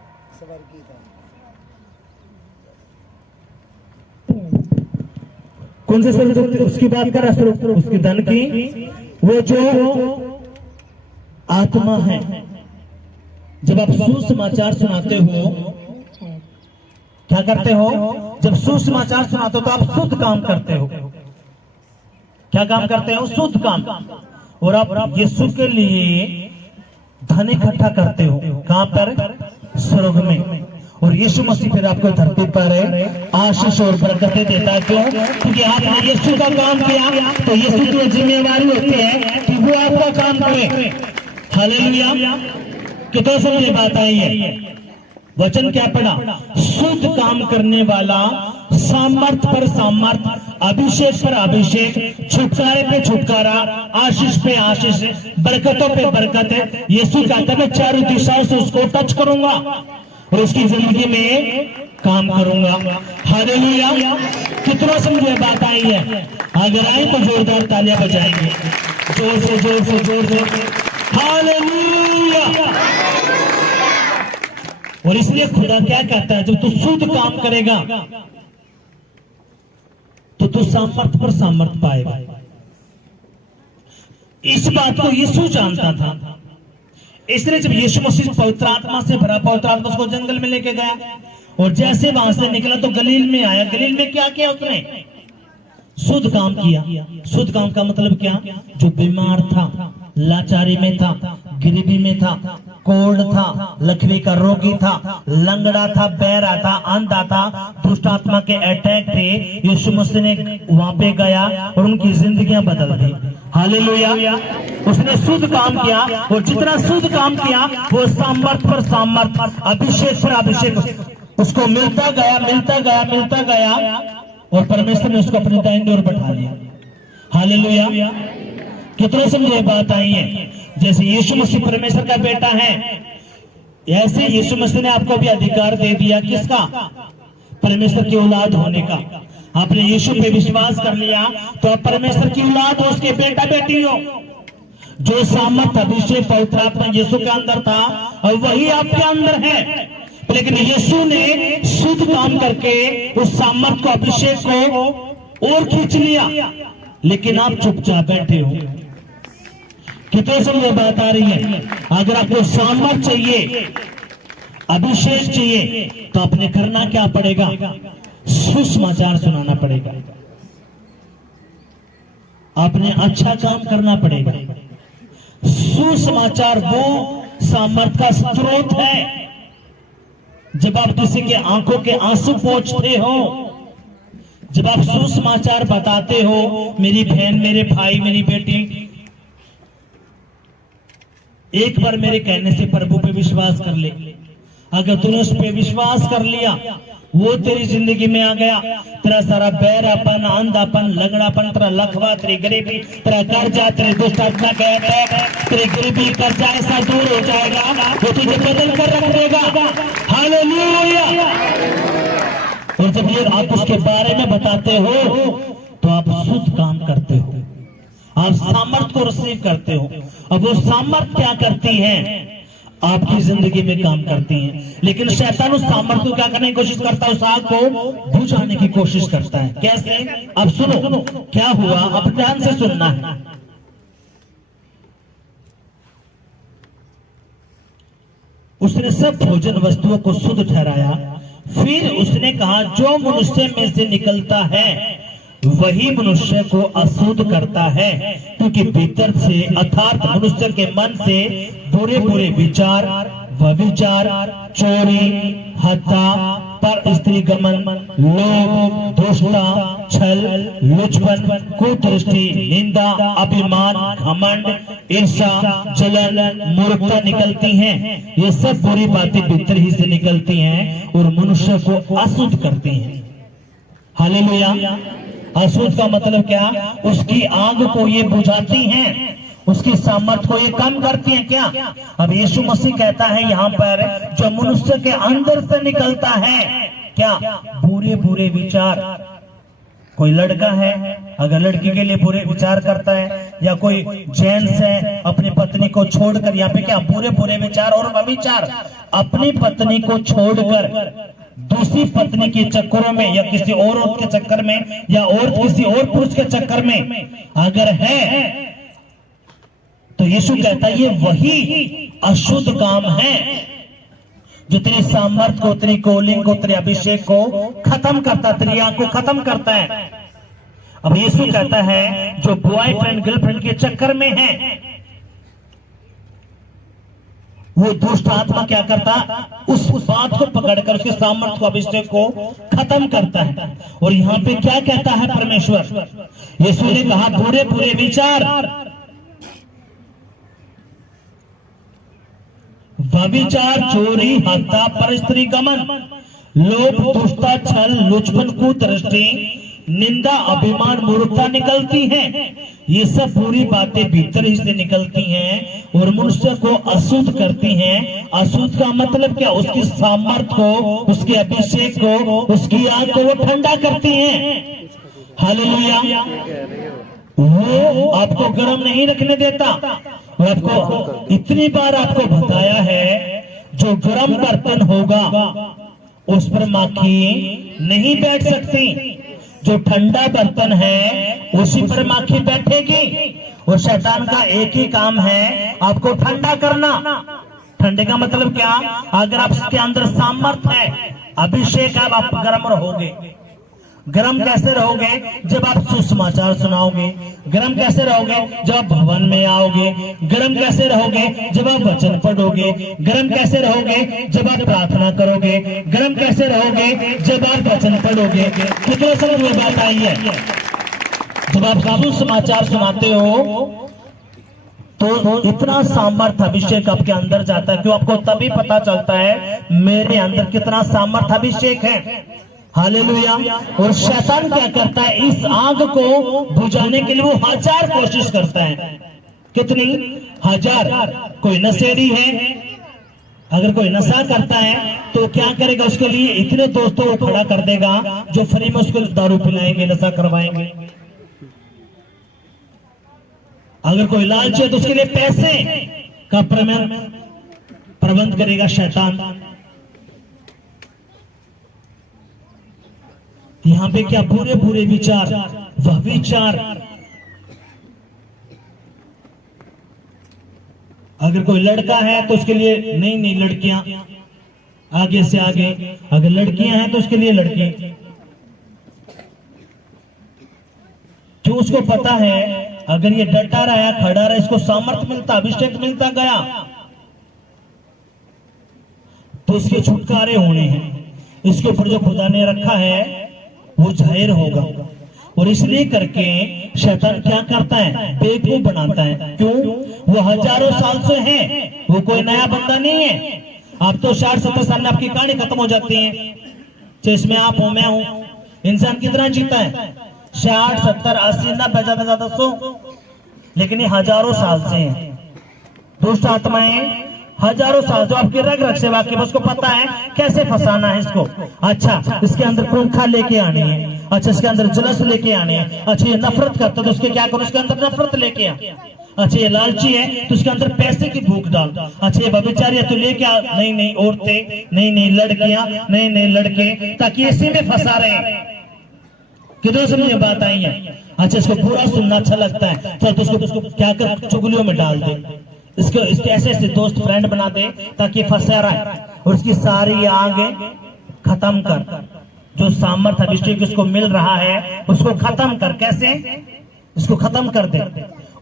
कौन से स्वर्ग उसकी बात कर रहा है? उसकी धन की, वो जो आत्मा है। जब आप सुसमाचार सुनाते हो, क्या करते हो? जब सुसमाचार सुनाते हो तो आप शुद्ध काम करते हो। क्या काम करते हो? शुद्ध काम। और आप यीशु के लिए धन इकट्ठा करते हो। कहां पर? स्वर्ग में। और यीशु मसीह फिर आपको धरती पर आशीष और बरकतें देता है। क्यों? क्योंकि आपने यीशु का काम किया, तो यीशु की जिम्मेवारी होती है कि वो आपका काम करे। हालेलुया। कितना समझे बात आई है? वचन क्या पढ़ा? शुद्ध काम करने वाला, सामर्थ पर सामर्थ, अभिषेक पर अभिषेक, छुटकारे पे छुटकारा, आशीष पे आशीष, बरकतों पे बरकत है। यीशु कहता है मैं चारों दिशाओं से उसको टच करूंगा और उसकी जिंदगी में काम करूंगा। हालेलुया। कितना समझे बात आई है? अगर आए तो जोरदार तालियां बजाएंगे, जोर से जोर से जोर से। हालेलुया। और इसलिए खुदा क्या कहता है, जब तू शुद्ध काम करेगा तो तू सामर्थ पर सामर्थ पाएगा। इस बात को यीशु जानता था। इसलिए जब यीशु मसीह पवित्र आत्मा से भरा, पवित्र आत्मा उसको जंगल में लेके गया और जैसे वहां से निकला तो गलील में आया। गलील में क्या किया उसने? शुद्ध काम किया। शुद्ध काम का मतलब क्या? जो बीमार था, लाचारी में था, गरीबी में था, कोढ़ था, लकवी का रोगी था, लंगड़ा था, बहरा था, अंधा था, दुष्ट आत्मा के अटैक थे, यीशु मसीह ने वहां पे गया और उनकी जिंदगियां बदल दी। हालेलुया। उसने शुद्ध काम किया और जितना शुद्ध काम किया वो सामर्थ पर सामर्थ, अभिषेक पर अभिषेक उसको मिलता गया, मिलता गया, मिलता गया और परमेश्वर ने उसको अपनी दाहिनी ओर बैठा लिया। हालेलुया। कितने समझे बात आई है? जैसे यीशु मसीह परमेश्वर का बेटा है, ऐसे यीशु मसीह ने आपको भी अधिकार दे दिया। किसका? परमेश्वर की औलाद होने का। आपने यीशु पे विश्वास कर लिया तो आप परमेश्वर की औलाद हो, उसके बेटा बेटी हो। जो सामर्थ, अभिषेक, पवित्र आत्मा यीशु के अंदर था और वही आपके अंदर है। लेकिन यीशु ने शुद्ध काम करके उस सामर्थ को, अभिषेक को और खींच लिया, लेकिन आप चुपचाप बैठे हो। कितने समझ बात आ रही है? अगर आपको सामर्थ चाहिए, अभिषेक चाहिए, तो आपने करना क्या पड़ेगा? सुसमाचार सुनाना पड़ेगा। आपने अच्छा काम करना पड़ेगा। सुसमाचार वो सामर्थ का स्रोत है। जब आप किसी के आंखों के आंसू पोंछते हो, जब आप सुसमाचार बताते हो, मेरी बहन, मेरे भाई, मेरी बेटी, एक बार मेरे कहने से प्रभु पे विश्वास कर ले। अगर तूने उस पे विश्वास कर लिया, वो तेरी जिंदगी में आ गया, तेरा सारा बैरापन, अंधापन, लंगड़ापन, तेरा लखवा, तेरी गरीबी, तेरा कर्जा, तेरे दुष्ट आत्मा का अटैक, तेरी गरीबी, कर्जा ऐसा दूर हो जाएगा, वो तुझे बदल कर रख देगा। हालेलुया। और जब ये आप उसके बारे में बताते हो तो आप शुद्ध काम करते हो, आप सामर्थ को रिसीव करते हो। अब वो सामर्थ क्या करती है? आपकी जिंदगी में काम करती हैं। लेकिन शैतान उस सामर्थ को क्या करने की कोशिश करता है? उस आग को बुझाने की कोशिश करता है। कैसे? अब सुनो क्या हुआ, अब ध्यान से सुनना है। उसने सब भोजन वस्तुओं को शुद्ध ठहराया। फिर उसने कहा, जो मनुष्य में से निकलता है वही मनुष्य को अशुद्ध करता है, क्योंकि भीतर से अर्थात मनुष्य के मन से बुरे बुरे विचार, व्यभिचार, चोरी, हत्या, पर स्त्री गमन, लोभ, दुष्टता, छल, लुचपन, कुदृष्टि, निंदा, अभिमान, घमंड, ईर्ष्या, जलन, मूर्खता निकलती हैं। ये सब बुरी बातें भीतर ही से निकलती हैं और मनुष्य को अशुद्ध करती हैं। हालेलुया। अशुद्ध का मतलब क्या? उसकी आग को ये बुझाती हैं, उसकी सामर्थ को ये कम करती हैं। क्या? अब यीशु मसीह कहता है यहाँ पर, जो मनुष्य के अंदर से निकलता है, क्या? बुरे बुरे विचार। कोई लड़का है, अगर लड़की के लिए बुरे विचार करता है, या कोई जेंट्स है अपनी पत्नी को छोड़कर, यहाँ पे क्या बुरे बुरे विचार और व्यभिचार, अपनी पत्नी को छोड़कर दूसरी पत्नी के चक्करों में, या किसी और औरत के चक्कर में, या और किसी और पुरुष के चक्कर में अगर है, तो यीशु कहता है ये वही अशुद्ध काम है जो तेरी सामर्थ को, तेरी कॉलिंग को, तेरे अभिषेक को खत्म करता, तेरी आंख को खत्म करता है। अब यीशु कहता है जो बॉयफ्रेंड गर्लफ्रेंड के चक्कर में है, वो दुष्ट आत्मा क्या करता, उस बात को पकड़कर उसके सामर्थ्य को, अभिषेक को खत्म करता है। और यहाँ पे क्या कहता है परमेश्वर, यीशु ने कहा बुरे बुरे विचार, व्यभिचार, चोरी, हत्या, परस्त्री गमन, लोभ, दुष्टता, छल, लुचपन, कुदृष्टि, निंदा, अभिमान, मूर्खता निकलती हैं। ये सब बुरी बातें भीतर ही से निकलती हैं और मनुष्य को अशुद्ध करती हैं। अशुद्ध का मतलब क्या, उसकी सामर्थ्य को, उसके अभिषेक को, उसकी आग को वो ठंडा करती हैं। हालेलुया। वो आपको गर्म नहीं रखने देता। और आपको इतनी बार आपको बताया है, जो गर्म बर्तन होगा उस पर माखी नहीं बैठ सकती, जो ठंडा बर्तन है उसी पर माखी बैठेगी। और शैतान का एक ही काम है, आपको ठंडा करना। ठंडे का मतलब क्या, अगर आप इसके अंदर सामर्थ्य है, अभिषेक है, आप गर्म रहोगे। गर्म कैसे रहोगे, जब आप सुसमाचार सुनाओगे। गर्म कैसे रहोगे, जब आप भवन में आओगे। गर्म कैसे रहोगे, जब आप वचन पढ़ोगे। गर्म कैसे रहोगे, जब आप प्रार्थना करोगे। गर्म कैसे रहोगे, जब आप वचन पढ़ोगे। कितने समझ में बात आई है। जब आप सुसमाचार सुनाते हो तो इतना सामर्थ्य, अभिषेक आपके अंदर जाता है। क्यों, आपको तभी पता चलता है मेरे अंदर कितना सामर्थ्य, अभिषेक है। हालेलुया। और शैतान क्या करता है, इस आग को बुझाने के लिए वो 1000 कोशिश करता है। कितनी, 1000। कोई नशेड़ी है, अगर कोई नशा करता है तो क्या करेगा, उसके लिए इतने दोस्तों को खड़ा कर देगा जो फ्री में उसको दारू पिलाएंगे, नशा करवाएंगे। अगर कोई लालची है तो उसके लिए पैसे का प्रबंध करेगा शैतान। यहाँ पे क्या, बुरे बुरे विचार, वह विचार। अगर कोई लड़का है तो उसके लिए नई नई लड़कियां, आगे से आगे। अगर लड़कियां हैं तो उसके लिए लड़के। क्यों, उसको पता है अगर ये डटा रहा, खड़ा रहा, इसको सामर्थ्य मिलता, अभिषेक मिलता गया तो इसके छुटकारे होने हैं। इसके ऊपर जो खुदा ने रखा है वो जाहिर होगा। और इसलिए करके शैतान क्या करता है, बेवकूफ बनाता है। क्यों, वो हजारों साल से है, वो कोई नया बंदा नहीं है। आप तो 60-70 साल में आपकी कहानी खत्म हो जाती है। जिसमें आप हो, मैं हूं। इंसान कितना जीता है, 60, 70, 80, 90, ज्यादा ज्यादा 100। लेकिन ये हजारों साल से है। दुष्ट आत्माएं हजारों साल जो आपकी रग रग से वाकिफ, उसको पता है कैसे फंसाना है इसको। अच्छा, इसके अंदर पंखा लेके आनी है। अच्छा, इसके अंदर जलस लेके आने हैं। अच्छा, ये नफरत करता है तो उसके क्या करो, उसके अंदर नफरत लेके आ। अच्छा, ये लालची है तो उसके अंदर पैसे की भूख डाल। अच्छा, ये व्यभिचारी है तो लेके आ नई नई औरतें, नई नई लड़कियां, नए नए लड़के, ताकि इसी में फंसा रहे। कितने समझ बात आई है। अच्छा, इसको पूरा सुनना अच्छा लगता है, चल तो उसको क्या कर, चुगलियों में डाल दे। इसके ऐसे ऐसे दोस्त, फ्रेंड बना दे ताकि फंसा रहे। और उसकी सारी आगे खत्म कर, जो सामर्थ्य अभिषेक उसको मिल रहा है उसको खत्म कर। कैसे, इसको खत्म कर दे।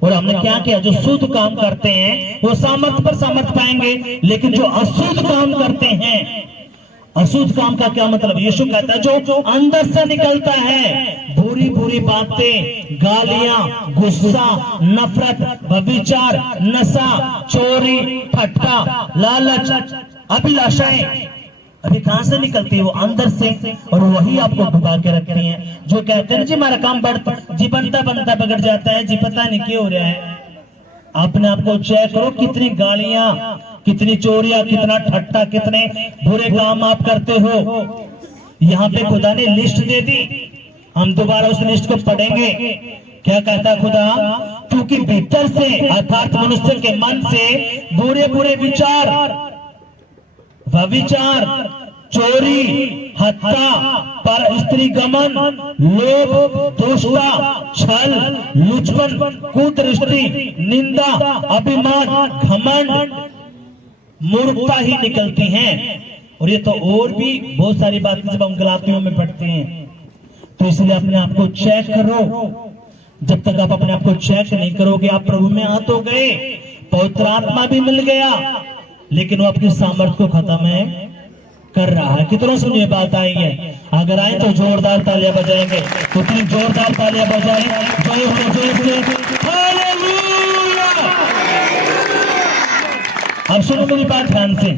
और हमने क्या किया, जो शुद्ध काम करते हैं वो सामर्थ्य पर सामर्थ्य पाएंगे, लेकिन जो अशुद्ध काम करते हैं, अशुद्ध काम का क्या मतलब, यीशु कहता है जो अंदर से निकलता है, बुरी बुरी बातें, गालियां, गुस्सा, नफरत, व्यभिचार, नशा, चोरी, ठट्टा, लालच, अभिलाषाएं, अभी कहां से निकलती है, वो अंदर से। और वही आपको डुबा के रखती हैं। जो कहते हैं जी हमारा काम बढ़ता, जी बनता बनता बिगड़ जाता है, जी पता नहीं क्यों हो रहा है। अपने आप को चेक करो, कितनी गालियां, कितनी चोरियां, कितना ठट्टा, कितने बुरे काम आप करते हो। यहाँ पे खुदा ने लिस्ट दे दी, हम दोबारा उस लिस्ट को पढ़ेंगे। क्या कहता खुदा, क्योंकि भीतर से अर्थात मनुष्य के मन से बुरे बुरे विचार, व्यभिचार, चोरी, हत्या, पर स्त्री गमन, लोभ, दुष्टता, छल, लुचपन, कुदृष्टि, निंदा, अभिमान, घमंड, मूर्खता ही निकलती हैं। और ये तो और भी बहुत सारी बातें जब हम गलातियों में पढ़ते हैं। तो इसलिए अपने आप को चेक करो। जब तक आप अपने आप को चेक नहीं करोगे, आप प्रभु में आ तो गए, पवित्र आत्मा भी मिल गया, लेकिन वो अपनी सामर्थ्य को खत्म है कर रहा है। कितनों से ये बात आई है? अगर आए तो जोरदार तालियां बजाएंगे, तो उतनी जोरदार तालियां बजाएं जोर से हालेलुया। अब सुनो मेरी बात ध्यान से।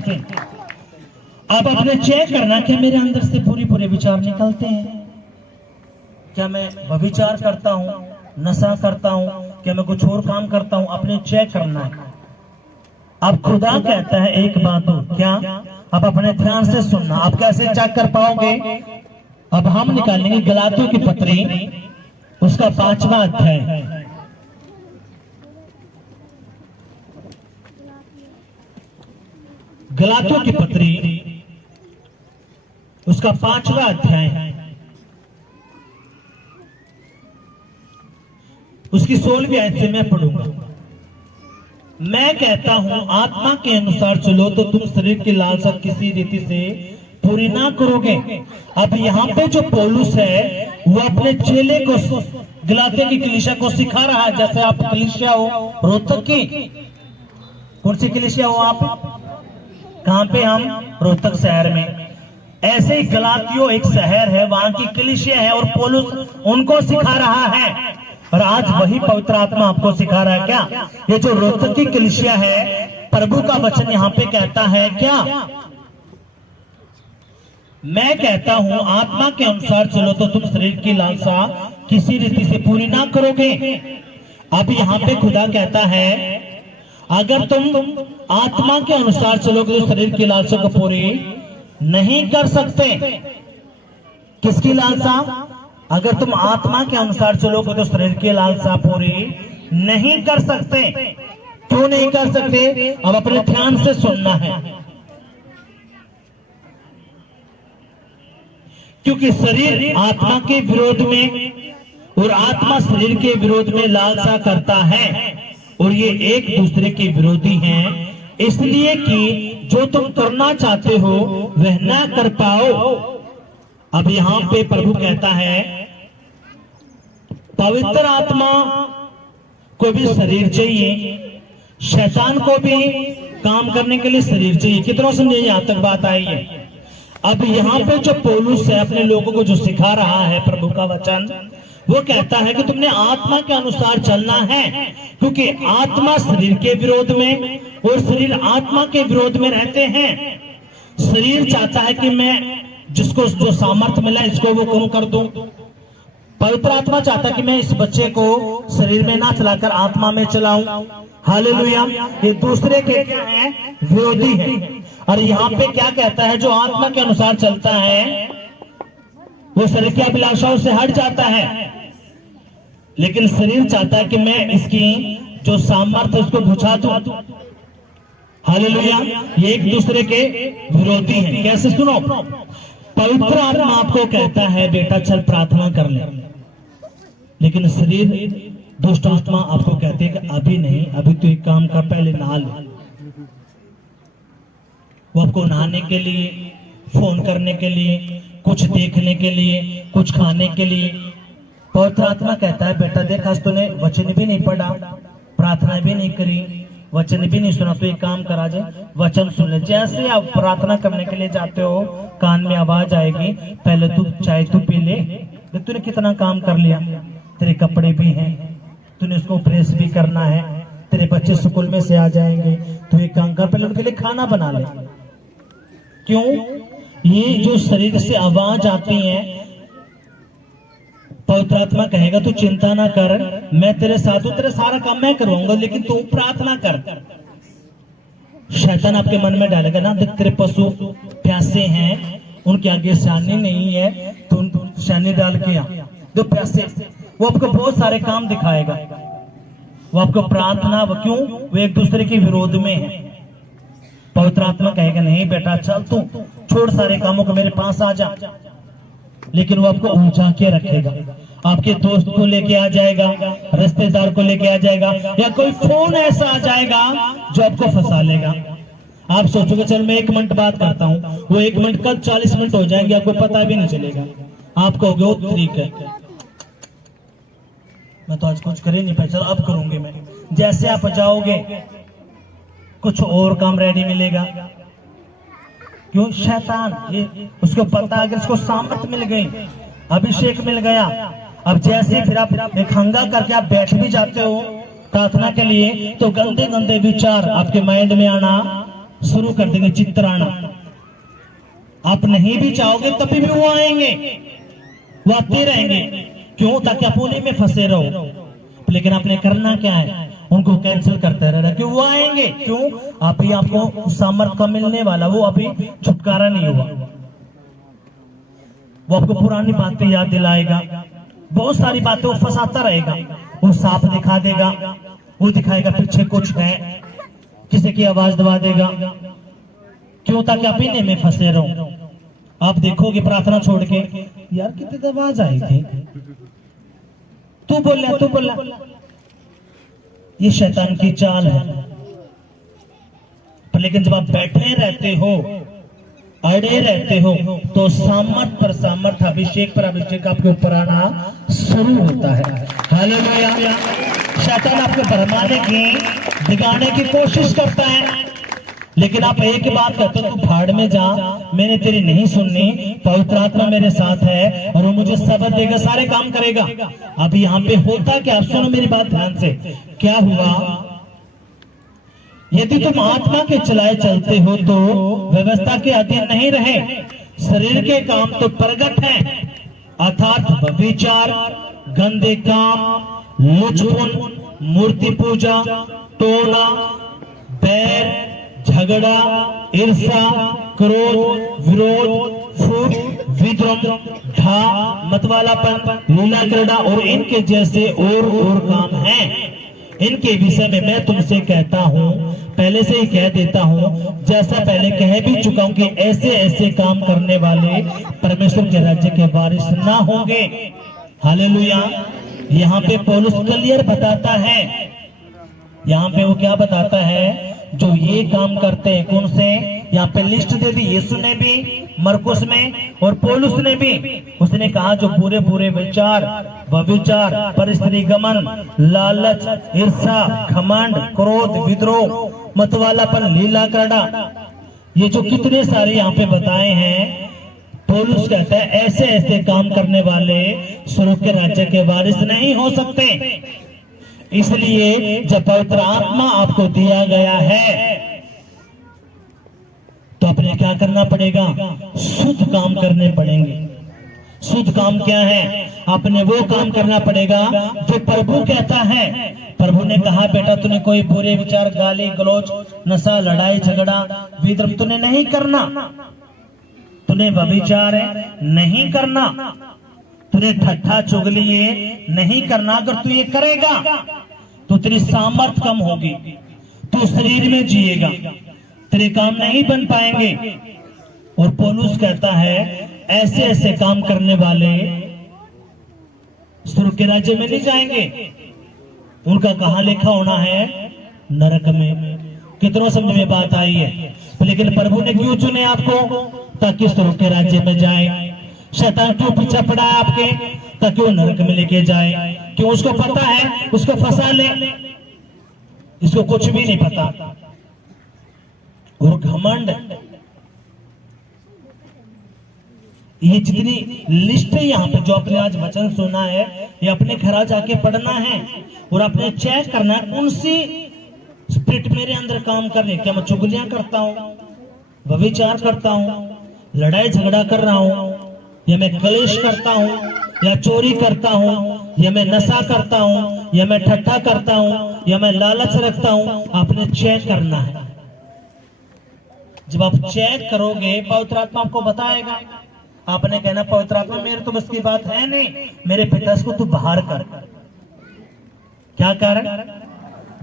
अब अपने चेक करना कि मेरे अंदर से पूरे विचार निकलते हैं। क्या मैं व्यभिचार करता हूं, नशा करता हूं, क्या मैं कुछ और काम करता हूं? अपने चेक करना है। अब खुदा कहता है एक बात हो, क्या? अब अपने ध्यान से सुनना। आप कैसे चेक कर पाओगे? अब हम निकालेंगे गलातियों की पत्री, उसका 5वां अध्याय। गलातियों की पत्री उसका 5वां अध्याय है, उसकी 16वीं आयत से मैं पढ़ूंगा। मैं कहता हूं आत्मा के अनुसार चलो तो तुम शरीर की लालसा किसी रीति से पूरी ना करोगे। अब यहाँ पे जो पौलुस है वो अपने चेले को, गलातिया की कलीसिया को सिखा रहा है। जैसे आप कलीसिया हो रोहतक की, कौन सी कलीसिया हो आप? कहां पे? हम रोहतक शहर में। ऐसे ही गलातियो एक शहर है, वहां की कलीसिया है और पौलुस उनको सिखा रहा है। और आज वही पवित्र आत्मा आपको सिखा रहा है। क्या ये जो रोहतक की कलीसिया है, प्रभु का वचन यहाँ पे कहता है क्या? मैं कहता हूं आत्मा के अनुसार चलो तो तुम शरीर की लालसा किसी रीति से पूरी ना करोगे। अब यहाँ पे खुदा कहता है अगर तुम आत्मा के अनुसार चलोगे तो शरीर की लालसा को पूरी नहीं कर सकते। किसकी लालसा? अगर तुम आत्मा के अनुसार चलोगे तो शरीर की लालसा पूरी नहीं कर सकते। क्यों नहीं कर सकते? अब अपने ध्यान से सुनना है। क्योंकि शरीर आत्मा के विरोध में और आत्मा शरीर के विरोध में लालसा करता है और ये एक दूसरे के विरोधी हैं, इसलिए कि जो तुम करना चाहते हो वह ना कर पाओ। अब यहां पे प्रभु कहता है पवित्र आत्मा को भी शरीर चाहिए, शैतान को भी काम करने के लिए शरीर चाहिए। कितनों समझे यहां तक बात आई है? अब यहाँ पे जो पौलुस है अपने लोगों को जो सिखा रहा है प्रभु का वचन, वो कहता है कि तुमने आत्मा के अनुसार चलना है, क्योंकि आत्मा शरीर के विरोध में और शरीर आत्मा के विरोध में रहते हैं। शरीर चाहता है कि मैं जिसको जो सामर्थ्य मिला इसको वो कम कर दूं। पवित्र आत्मा चाहता है कि मैं इस बच्चे को शरीर में ना चलाकर आत्मा में चलाऊं। हालेलुया। ये दूसरे के क्या है? विरोधी है। और यहाँ पे क्या कहता है? जो आत्मा के अनुसार चलता है वो शरीर की अभिलाषाओं से हट जाता है, लेकिन शरीर चाहता है कि मैं इसकी जो सामर्थ्य उसको बुझा दूं। हालेलुया। ये एक दूसरे के विरोधी हैं। कैसे? सुनो, पवित्र आत्मा आपको कहता है बेटा चल प्रार्थना कर ले, लेकिन शरीर दुष्ट आत्मा आपको कहते हैं कि अभी नहीं, अभी तो एक काम कर, पहले नहा ले। वो आपको नहाने के लिए, फोन करने के लिए, कुछ देखने के लिए, कुछ खाने के लिए। पवित्र आत्मा कहता है बेटा देख आज तूने वचन भी नहीं पढ़ा, प्रार्थना भी नहीं करी, वचन भी नहीं सुना, तो एक काम करा जाए वचन सुन ले। जैसे आप प्रार्थना करने के लिए जाते हो कान में आवाज आएगी पहले तू चाय तू पी ले। तूने कितना काम कर लिया, तेरे कपड़े भी हैं, तूने उसको प्रेस भी करना है, तेरे बच्चे स्कूल में से आ जाएंगे, तू एक काम कर पहले उनके लिए खाना बना ले। क्यों? ये जो शरीर से आवाज आती है, पवित्र आत्मा कहेगा तू चिंता ना कर, मैं तेरे साथ हूं, तेरे सारा काम मैं करवाऊंगा, लेकिन तू प्रार्थना कर। शैतान आपके मन में डालेगा ना देख तेरे पशु प्यासे हैं, उनके आगे शानी नहीं है, तो शानी डाल के आ दो प्यासे। वो आपको बहुत सारे काम दिखाएगा, वो आपको प्रार्थना, वो क्यों? वो एक दूसरे के विरोध में है। पवित्र आत्मा कहेगा नहीं बेटा चल तू छोड़ सारे कामों को, मेरे पास आ जा, लेकिन वो आपको ऊंचा के रखेगा। आपके दोस्त को लेके आ जाएगा, रिश्तेदार को लेके आ जाएगा, या कोई फोन ऐसा आ जाएगा जो आपको फंसा लेगा। आप सोचोगे चल मैं 1 मिनट बात करता हूँ, वो 1 मिनट कब 40 मिनट हो जाएंगे आपको पता भी नहीं चलेगा। आप कहोगे वो ठीक है, मैं तो आज कुछ कर ही नहीं पाया, चलो अब करूंगी मैं। जैसे आप जाओगे कुछ और काम रेडी मिलेगा। क्यों? शैतान ये उसको पता, अगर इसको सामर्थ मिल गई, अभिषेक मिल गया, अब जैसे फिर आप एक हंगा करके आप बैठ भी जाते हो प्रार्थना के लिए, तो गंदे गंदे विचार आपके माइंड में आना शुरू कर देंगे, चित्र आना। आप नहीं भी चाहोगे तभी भी वो आएंगे, वो आते रहेंगे। क्यों? ताकि आप उन्हीं में फंसे रहो। लेकिन आपने करना क्या है? उनको कैंसिल करते रहना। क्यों? वो आएंगे। क्यों? अभी आपको सामर्थ का मिलने वाला, वो अभी छुटकारा नहीं हुआ। वो आपको पुरानी बातें याद दिलाएगा, बहुत सारी बातें वो फंसाता रहेगा। वो सांप दिखा देगा, वो दिखाएगा पीछे कुछ है, किसी की आवाज दबा देगा। क्यों? ताकि आप इन्हीं में फंसे रहो। आप देखोगे प्रार्थना छोड़ के, यार कितनी आवाज आई थी, तू बोला, ये शैतान की चाल है। पर लेकिन जब आप बैठे रहते हो, अड़े रहते हो, तो सामर्थ पर सामर्थ, अभिषेक पर अभिषेक आपके ऊपर आना शुरू होता है। हालेलुया। शैतान आपको भरमाने की, बिगाड़ने की कोशिश करता है, लेकिन आप एक बात कहते हो, तू भाड़ में जा, मैंने तेरी नहीं सुननी, पवित्र आत्मा मेरे साथ है और वो मुझे सबक देगा, सारे काम करेगा। अब यहाँ पे होता क्या? आप सुनो मेरी बात ध्यान से। क्या हुआ? यदि तुम आत्मा के चलाए चलते हो तो व्यवस्था के अधीन नहीं रहे। शरीर के काम तो प्रगट हैं, अर्थात विचार, गंदे काम, लुचपन, मूर्ति पूजा, टोना, बैर, झगड़ा, ईर्ष्या, क्रोध, विरोध, फूट, विद्रोह, ढा, मतवालापन, लीला क्रीड़ा और इनके जैसे और काम हैं। इनके विषय में मैं तुमसे कहता हूँ, पहले से ही कह देता हूँ, जैसा पहले कह भी चुका हूँ कि ऐसे ऐसे काम करने वाले परमेश्वर के राज्य के वारिस ना होंगे। हालेलुया। यहाँ पे पौलुस क्लियर बताता है, यहाँ पे वो क्या बताता है? जो ये काम करते हैं, कौन से? यहाँ पे लिस्ट दे दी, यीशु ने भी, मरकुस में और पौलुस ने भी। उसने कहा जो बुरे बुरे विचार, व्यभिचार, परस्त्री गमन, लालच, ईर्ष्या, घमंड, क्रोध, विद्रोह, मतवालापन, लीला क्रीड़ा, ये जो कितने सारे यहाँ पे बताए हैं, पौलुस कहता है ऐसे ऐसे काम करने वाले स्वर्ग के राज्य के वारिस नहीं हो सकते। इसलिए जब पवित्र आत्मा आपको दिया गया है तो अपने क्या करना पड़ेगा? शुद्ध काम करने पड़ेंगे। शुद्ध काम क्या है? अपने वो काम करना पड़ेगा जो प्रभु कहता है। प्रभु ने कहा बेटा तूने कोई बुरे विचार, गाली गलौज, नशा, लड़ाई झगड़ा, विद्रोह तूने नहीं करना, तूने व्यभिचार नहीं करना, तूने ठट्ठा चुगली ये नहीं करना। अगर तू ये करेगा तो तेरी सामर्थ कम होगी, तू शरीर में जिएगा, तेरे काम नहीं बन पाएंगे। और पौलुस कहता है ऐसे ऐसे काम करने वाले स्वर्ग के राज्य में नहीं जाएंगे। उनका कहाँ लिखा होना है? नरक में। कितनों समझ में बात आई है? लेकिन प्रभु ने क्यों चुने आपको? ताकि स्वर्ग के राज्य में जाए। शैतान क्यों पीछा पड़ा है आपके? ताकि वो नरक में लेके जाए। क्यों? उसको पता है उसको फंसा ले, इसको कुछ भी नहीं पता। और घमंड, ये जितनी लिस्ट है यहाँ पे जो आपने आज वचन सुना है, ये अपने घर जाके पढ़ना है और अपने चेक करना है कौन सी स्पिरिट मेरे अंदर काम कर रही है। क्या मैं चुगलियां करता हूँ, व्यभिचार करता हूँ, लड़ाई झगड़ा कर रहा हूँ, या मैं कलेश करता हूँ, या चोरी करता हूँ, या मैं नशा करता हूँ, या मैं ठट्ठा करता हूँ, या मैं लालच रखता हूँ। आपने चेक करना है। जब आप चेक करोगे पवित्र आत्मा आपको बताएगा। आपने कहना पवित्र आत्मा मेरे तो बस की बात है नहीं, मेरे पिता को तू बाहर कर। क्या कर?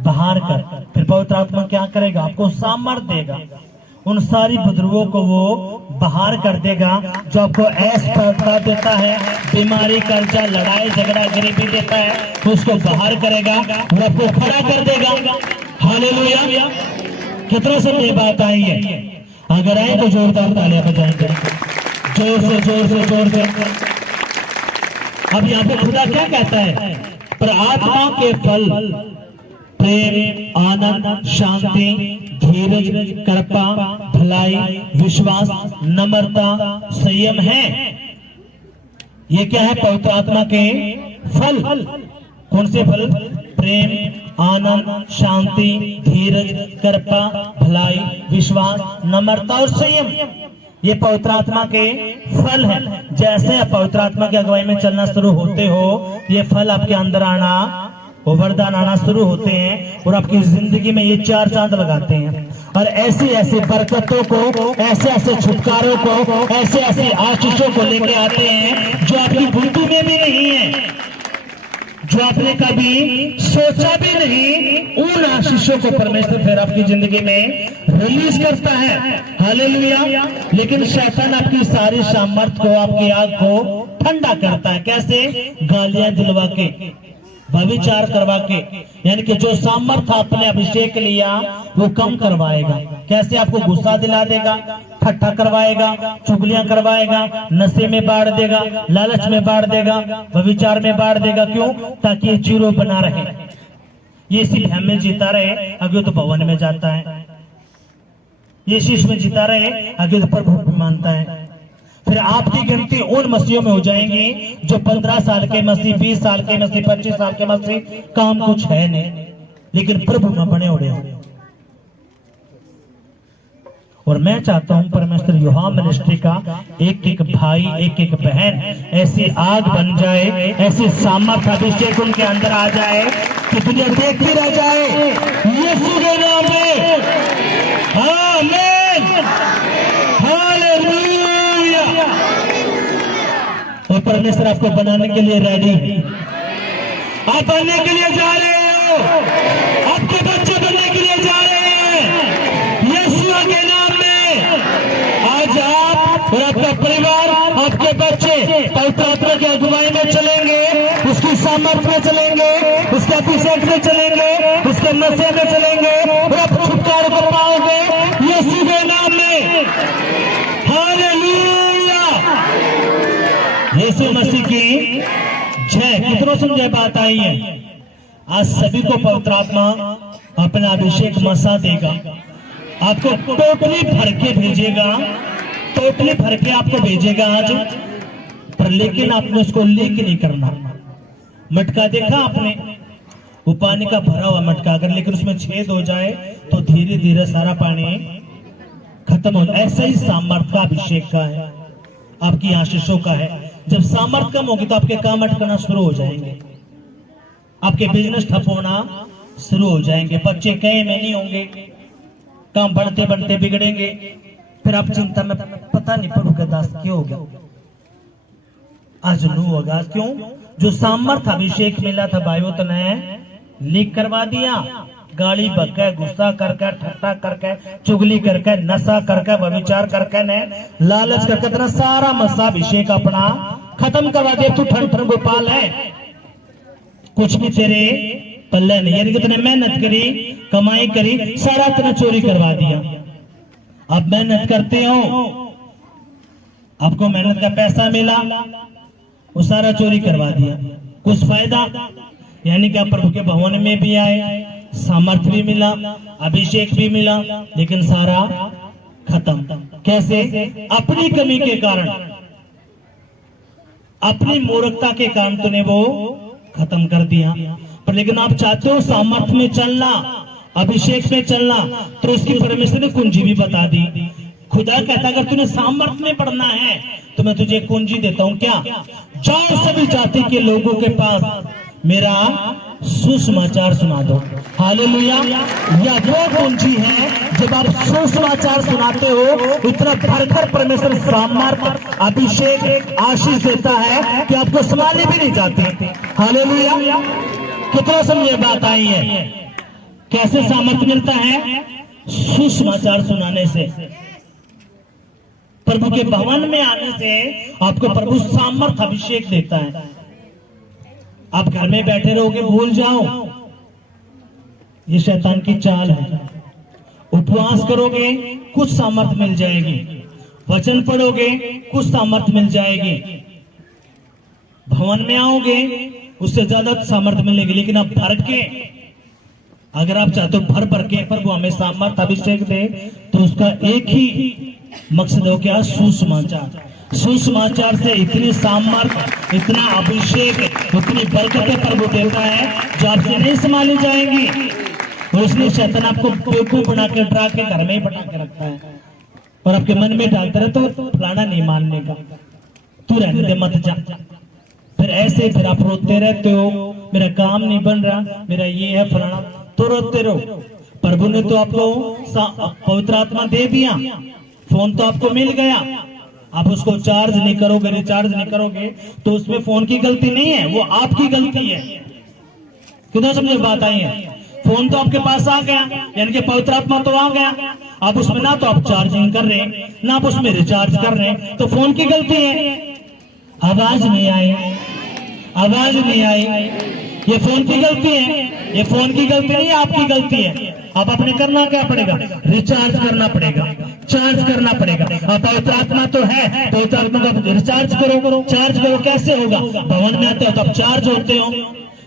बाहर कर। फिर पवित्र आत्मा क्या करेगा? आपको सामर्थ देगा, उन सारी बुजुर्गों को वो बाहर कर देगा जो आपको असफलता देता है, बीमारी, कर्जा, लड़ाई झगड़ा, गरीबी देता है, तो उसको बाहर करेगा और आपको खड़ा कर देगा। हालेलुया। कितना समय ये बात आई है? अगर आए तो जोरदार तालियां बजाएंगे, जोर से जोर से जोर से। अब यहाँ पे खुदा क्या कहता है? पर आत्मा के फल प्रेम, आनंद, शांति, धीरज, कृपा, भलाई, विश्वास, नम्रता, संयम है। ये क्या है? पवित्र आत्मा के फल। कौन से फल? प्रेम, आनंद, शांति, धीरज, कृपा, भलाई, विश्वास, नम्रता और संयम। ये पवित्र आत्मा के फल हैं। जैसे आप पवित्र आत्मा की अगुवाई में चलना शुरू होते हो, ये फल आपके अंदर आना, वो वरदान आना शुरू होते हैं और आपकी जिंदगी में ये चार चांद लगाते हैं। और ऐसी ऐसी बरकतों को, ऐसे ऐसे छुटकारों को, ऐसे ऐसी आशीषों को लेके आते हैं जो आपकी बुद्धि में भी नहीं है, जो आपने कभी सोचा भी नहीं। उन आशीषों को परमेश्वर फिर आपकी जिंदगी में रिलीज करता है। हालेलुया। लेकिन शैतान आपकी सारी सामर्थ को, आपकी आग को ठंडा करता है। कैसे? गालियां दिलवा के, व्यभिचार करवा के, यानी कि जो सामर्थ आपने अभिषेक लिया वो कम करवाएगा। कैसे? आपको गुस्सा दिला देगा, ठट्ठा करवाएगा, चुगलियां करवाएगा, नशे में बाढ़ देगा, लालच में बाढ़ देगा, व्यभिचार में बाढ़ देगा। क्यों? ताकि ये चिरो बना रहे, ये इसी भ्रम में जीता रहे, आगे तो भवन में जाता है। ये शीश में जीता रहे, आगे तो प्रभु मानता है। फिर आपकी गिनती उन मसीहों में हो जाएंगी जो 15 साल के मसीह, 20 साल के मसीह, 25 साल के मसीह, काम कुछ है नहीं, लेकिन प्रभु में बने उड़े हो। और मैं चाहता हूं परमेश्वर यूहा मिनिस्ट्री का एक एक भाई, एक एक बहन ऐसी आग बन जाए, ऐसी सामर्थ अभिषेक उनके अंदर आ जाए कि दुनिया देखती रह जाए। यीशु के नाम में आमीन, हालेलुया। और परमेश्वर आपको बनाने के लिए रेडी है। आप बनने के लिए जा रहे हो, आपके बच्चे बनने के लिए जा रहे हैं यीशु के नाम में। आज आप और आपका परिवार, आपके बच्चे पवित्र आत्मा की अगुवाई में चलेंगे, उसकी सामर्थ में चलेंगे, उसके अभिषेक में चलेंगे, उसके नशे में चलेंगे और आप छुटकारे को पाओगे यीशु के नाम में। हालेलुया। यीशु मसीह की जय। कितनों समझे बात आई है? आज सभी को पवित्र आत्मा अपना अभिषेक मसा देगा, आपको टोटली भर के भेजेगा, टोटली भर के आपको भेजेगा आज। पर लेकिन आपने उसको लीक नहीं करना। मटका देखा आपने? वो पानी का भरा हुआ मटका, अगर लेकिन उसमें छेद हो जाए तो धीरे धीरे सारा पानी खत्म हो जाए। ऐसा ही सामर्थ का अभिषेक का है, आपकी आशीषों का है। जब सामर्थ कम होगी तो आपके काम अटकना शुरू हो जाएंगे, आपके बिजनेस ठप होना शुरू हो जाएंगे, बच्चे कहे में नहीं होंगे, काम बढ़ते बढ़ते बिगड़ेंगे। फिर आप चिंता में, पता नहीं प्रभु का दास क्यों हो गया, आज नू होगा। क्यों? जो सामर्थ अभिषेक मिला था भाइयों तो ने लीक करवा दिया। गाली बक्के, गुस्सा करके, ठट्टा करके, चुगली करके, नशा करके, व्यभिचार करके, ने लालच करके तेरा सारा मसा अभिषेक अपना खत्म करवा दिया। तू ठन ठन गोपाल है, कुछ भी तेरे पल्ले नहीं। यानी कि तूने मेहनत करी, कमाई करी, सारा तेरा चोरी करवा दिया। अब मेहनत करते हो, आपको मेहनत का पैसा मिला, वो सारा चोरी करवा दिया। कुछ फायदा? यानी कि आप प्रभु के भवन में भी आए, सामर्थ भी मिला, अभिषेक भी मिला, लेकिन सारा खत्म। कैसे? अपनी कमी के कारण, अपनी मूर्खता के कारण तूने वो खत्म कर दिया। पर लेकिन आप चाहते हो सामर्थ में चलना, अभिषेक में चलना, तो उसकी परमेश्वर ने कुंजी भी बता दी। खुदा कहता अगर तूने सामर्थ में पढ़ना है तो मैं तुझे कुंजी देता हूं। क्या? जाओ सभी जाति के लोगों के पास मेरा सुसमाचार सुना दो। हालेलुया। यह वो कुंजी है, जब आप सुसमाचार सुनाते हो इतना भरकर परमेश्वर सामर्थ, अभिषेक, आशीष देता है कि आपको संभालने भी नहीं जाती। हालेलुया। कितना समझे बात आई है? कैसे सामर्थ मिलता है? सुसमाचार सुनाने से, प्रभु के भवन में आने से आपको प्रभु सामर्थ अभिषेक देता है। आप घर में बैठे रहोगे, भूल जाओ, ये शैतान की चाल है। उपवास करोगे, कुछ सामर्थ मिल जाएगी। वचन पढ़ोगे, कुछ सामर्थ मिल जाएगी। भवन में आओगे, उससे ज्यादा सामर्थ मिलेगी। लेकिन आप भर के अगर आप चाहते हो भर भर के प्रभु हमें सामर्थ अभिषेक दे, तो उसका एक ही मकसद हो क्या? सुसमाचार। सुसमाचार से इतनी सामर्थ, इतना अभिषेक, इतनी बरकतें प्रभु देता है जो आपसे नहीं संभाली जाएंगी। और इसलिए शैतान आपको बेवकूफ बना के, डरा के घर में ही बैठा के रखता है और आपके मन में डालता रहे तो फलाना नहीं मानने का, तू रहने दे, मत जा। फिर ऐसे फिर आप रोते रहते हो, मेरा काम नहीं बन रहा, मेरा ये है फलाना, तो रोते रहो। प्रभु ने तो आपको पवित्र आत्मा दे दिया, फोन तो आपको मिल गया, आप उसको चार्ज नहीं करोगे, रिचार्ज नहीं करोगे, तो उसमें फोन की गलती नहीं है, वो आपकी गलती है। कितना समझे बात आई है? फोन तो आपके पास आ गया, यानी कि पवित्र आत्मा तो आ गया, आप उसमें ना तो आप चार्जिंग कर रहे हैं, ना आप उसमें रिचार्ज कर रहे हैं, तो फोन की गलती है। आवाज नहीं आई, आवाज नहीं आई, ये फोन की गलती है, ये फोन की गलती नहीं है, आपकी गलती है। आप अपने करना क्या पड़ेगा? रिचार्ज करना पड़ेगा, चार्ज करना पड़ेगा। पवित्र आत्मा तो है, पवित्र आत्मा का रिचार्ज करो, चार्ज करो। कैसे होगा? भवन में आते हो तो आप चार्ज होते हो,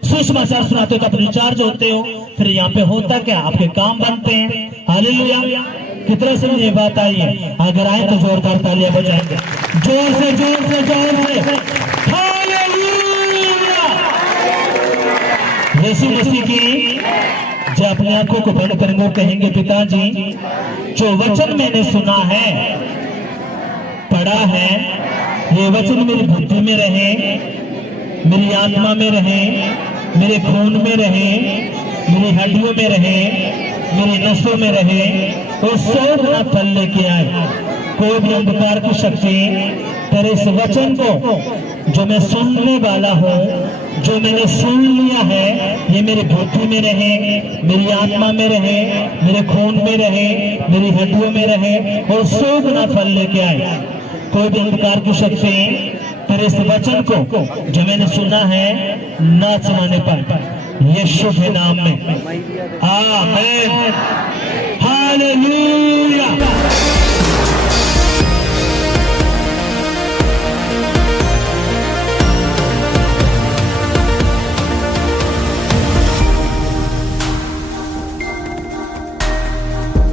सुसमाचार सुनाते हो तो आप रिचार्ज होते हो, फिर यहाँ पे होता क्या? आपके काम बनते हैं। हालेलुया। कितना समझ ये बात आई है? अगर आए तो जोरदार तालियां बजाएंगे, जोर से जोर से जोर से। हालेलुया। यीशु मसीह की जो अपनी आंखों को बंद करेंगे, कहेंगे पिताजी जो वचन मैंने सुना है, पढ़ा है, ये वचन मेरी बुद्धि में रहे, मेरी आत्मा में रहे, मेरे खून में रहे, मेरी हड्डियों में रहे, मेरी नसों में रहे, और 100 गुना फल लेके आए। कोई भी अंधकार की शक्ति तेरे इस वचन को जो मैं सुनने वाला हूँ, जो मैंने सुन लिया है, ये मेरी बुद्धि में रहे, मेरी आत्मा में रहे, मेरे खून में रहे, मेरी हड्डियों में रहे, और 100 गुना फल लेके आए। कोई भी अंधकार की शक्ति तेरे इस वचन को जो मैंने सुना है ना सुनाने पर, यीशु के नाम में आमीन।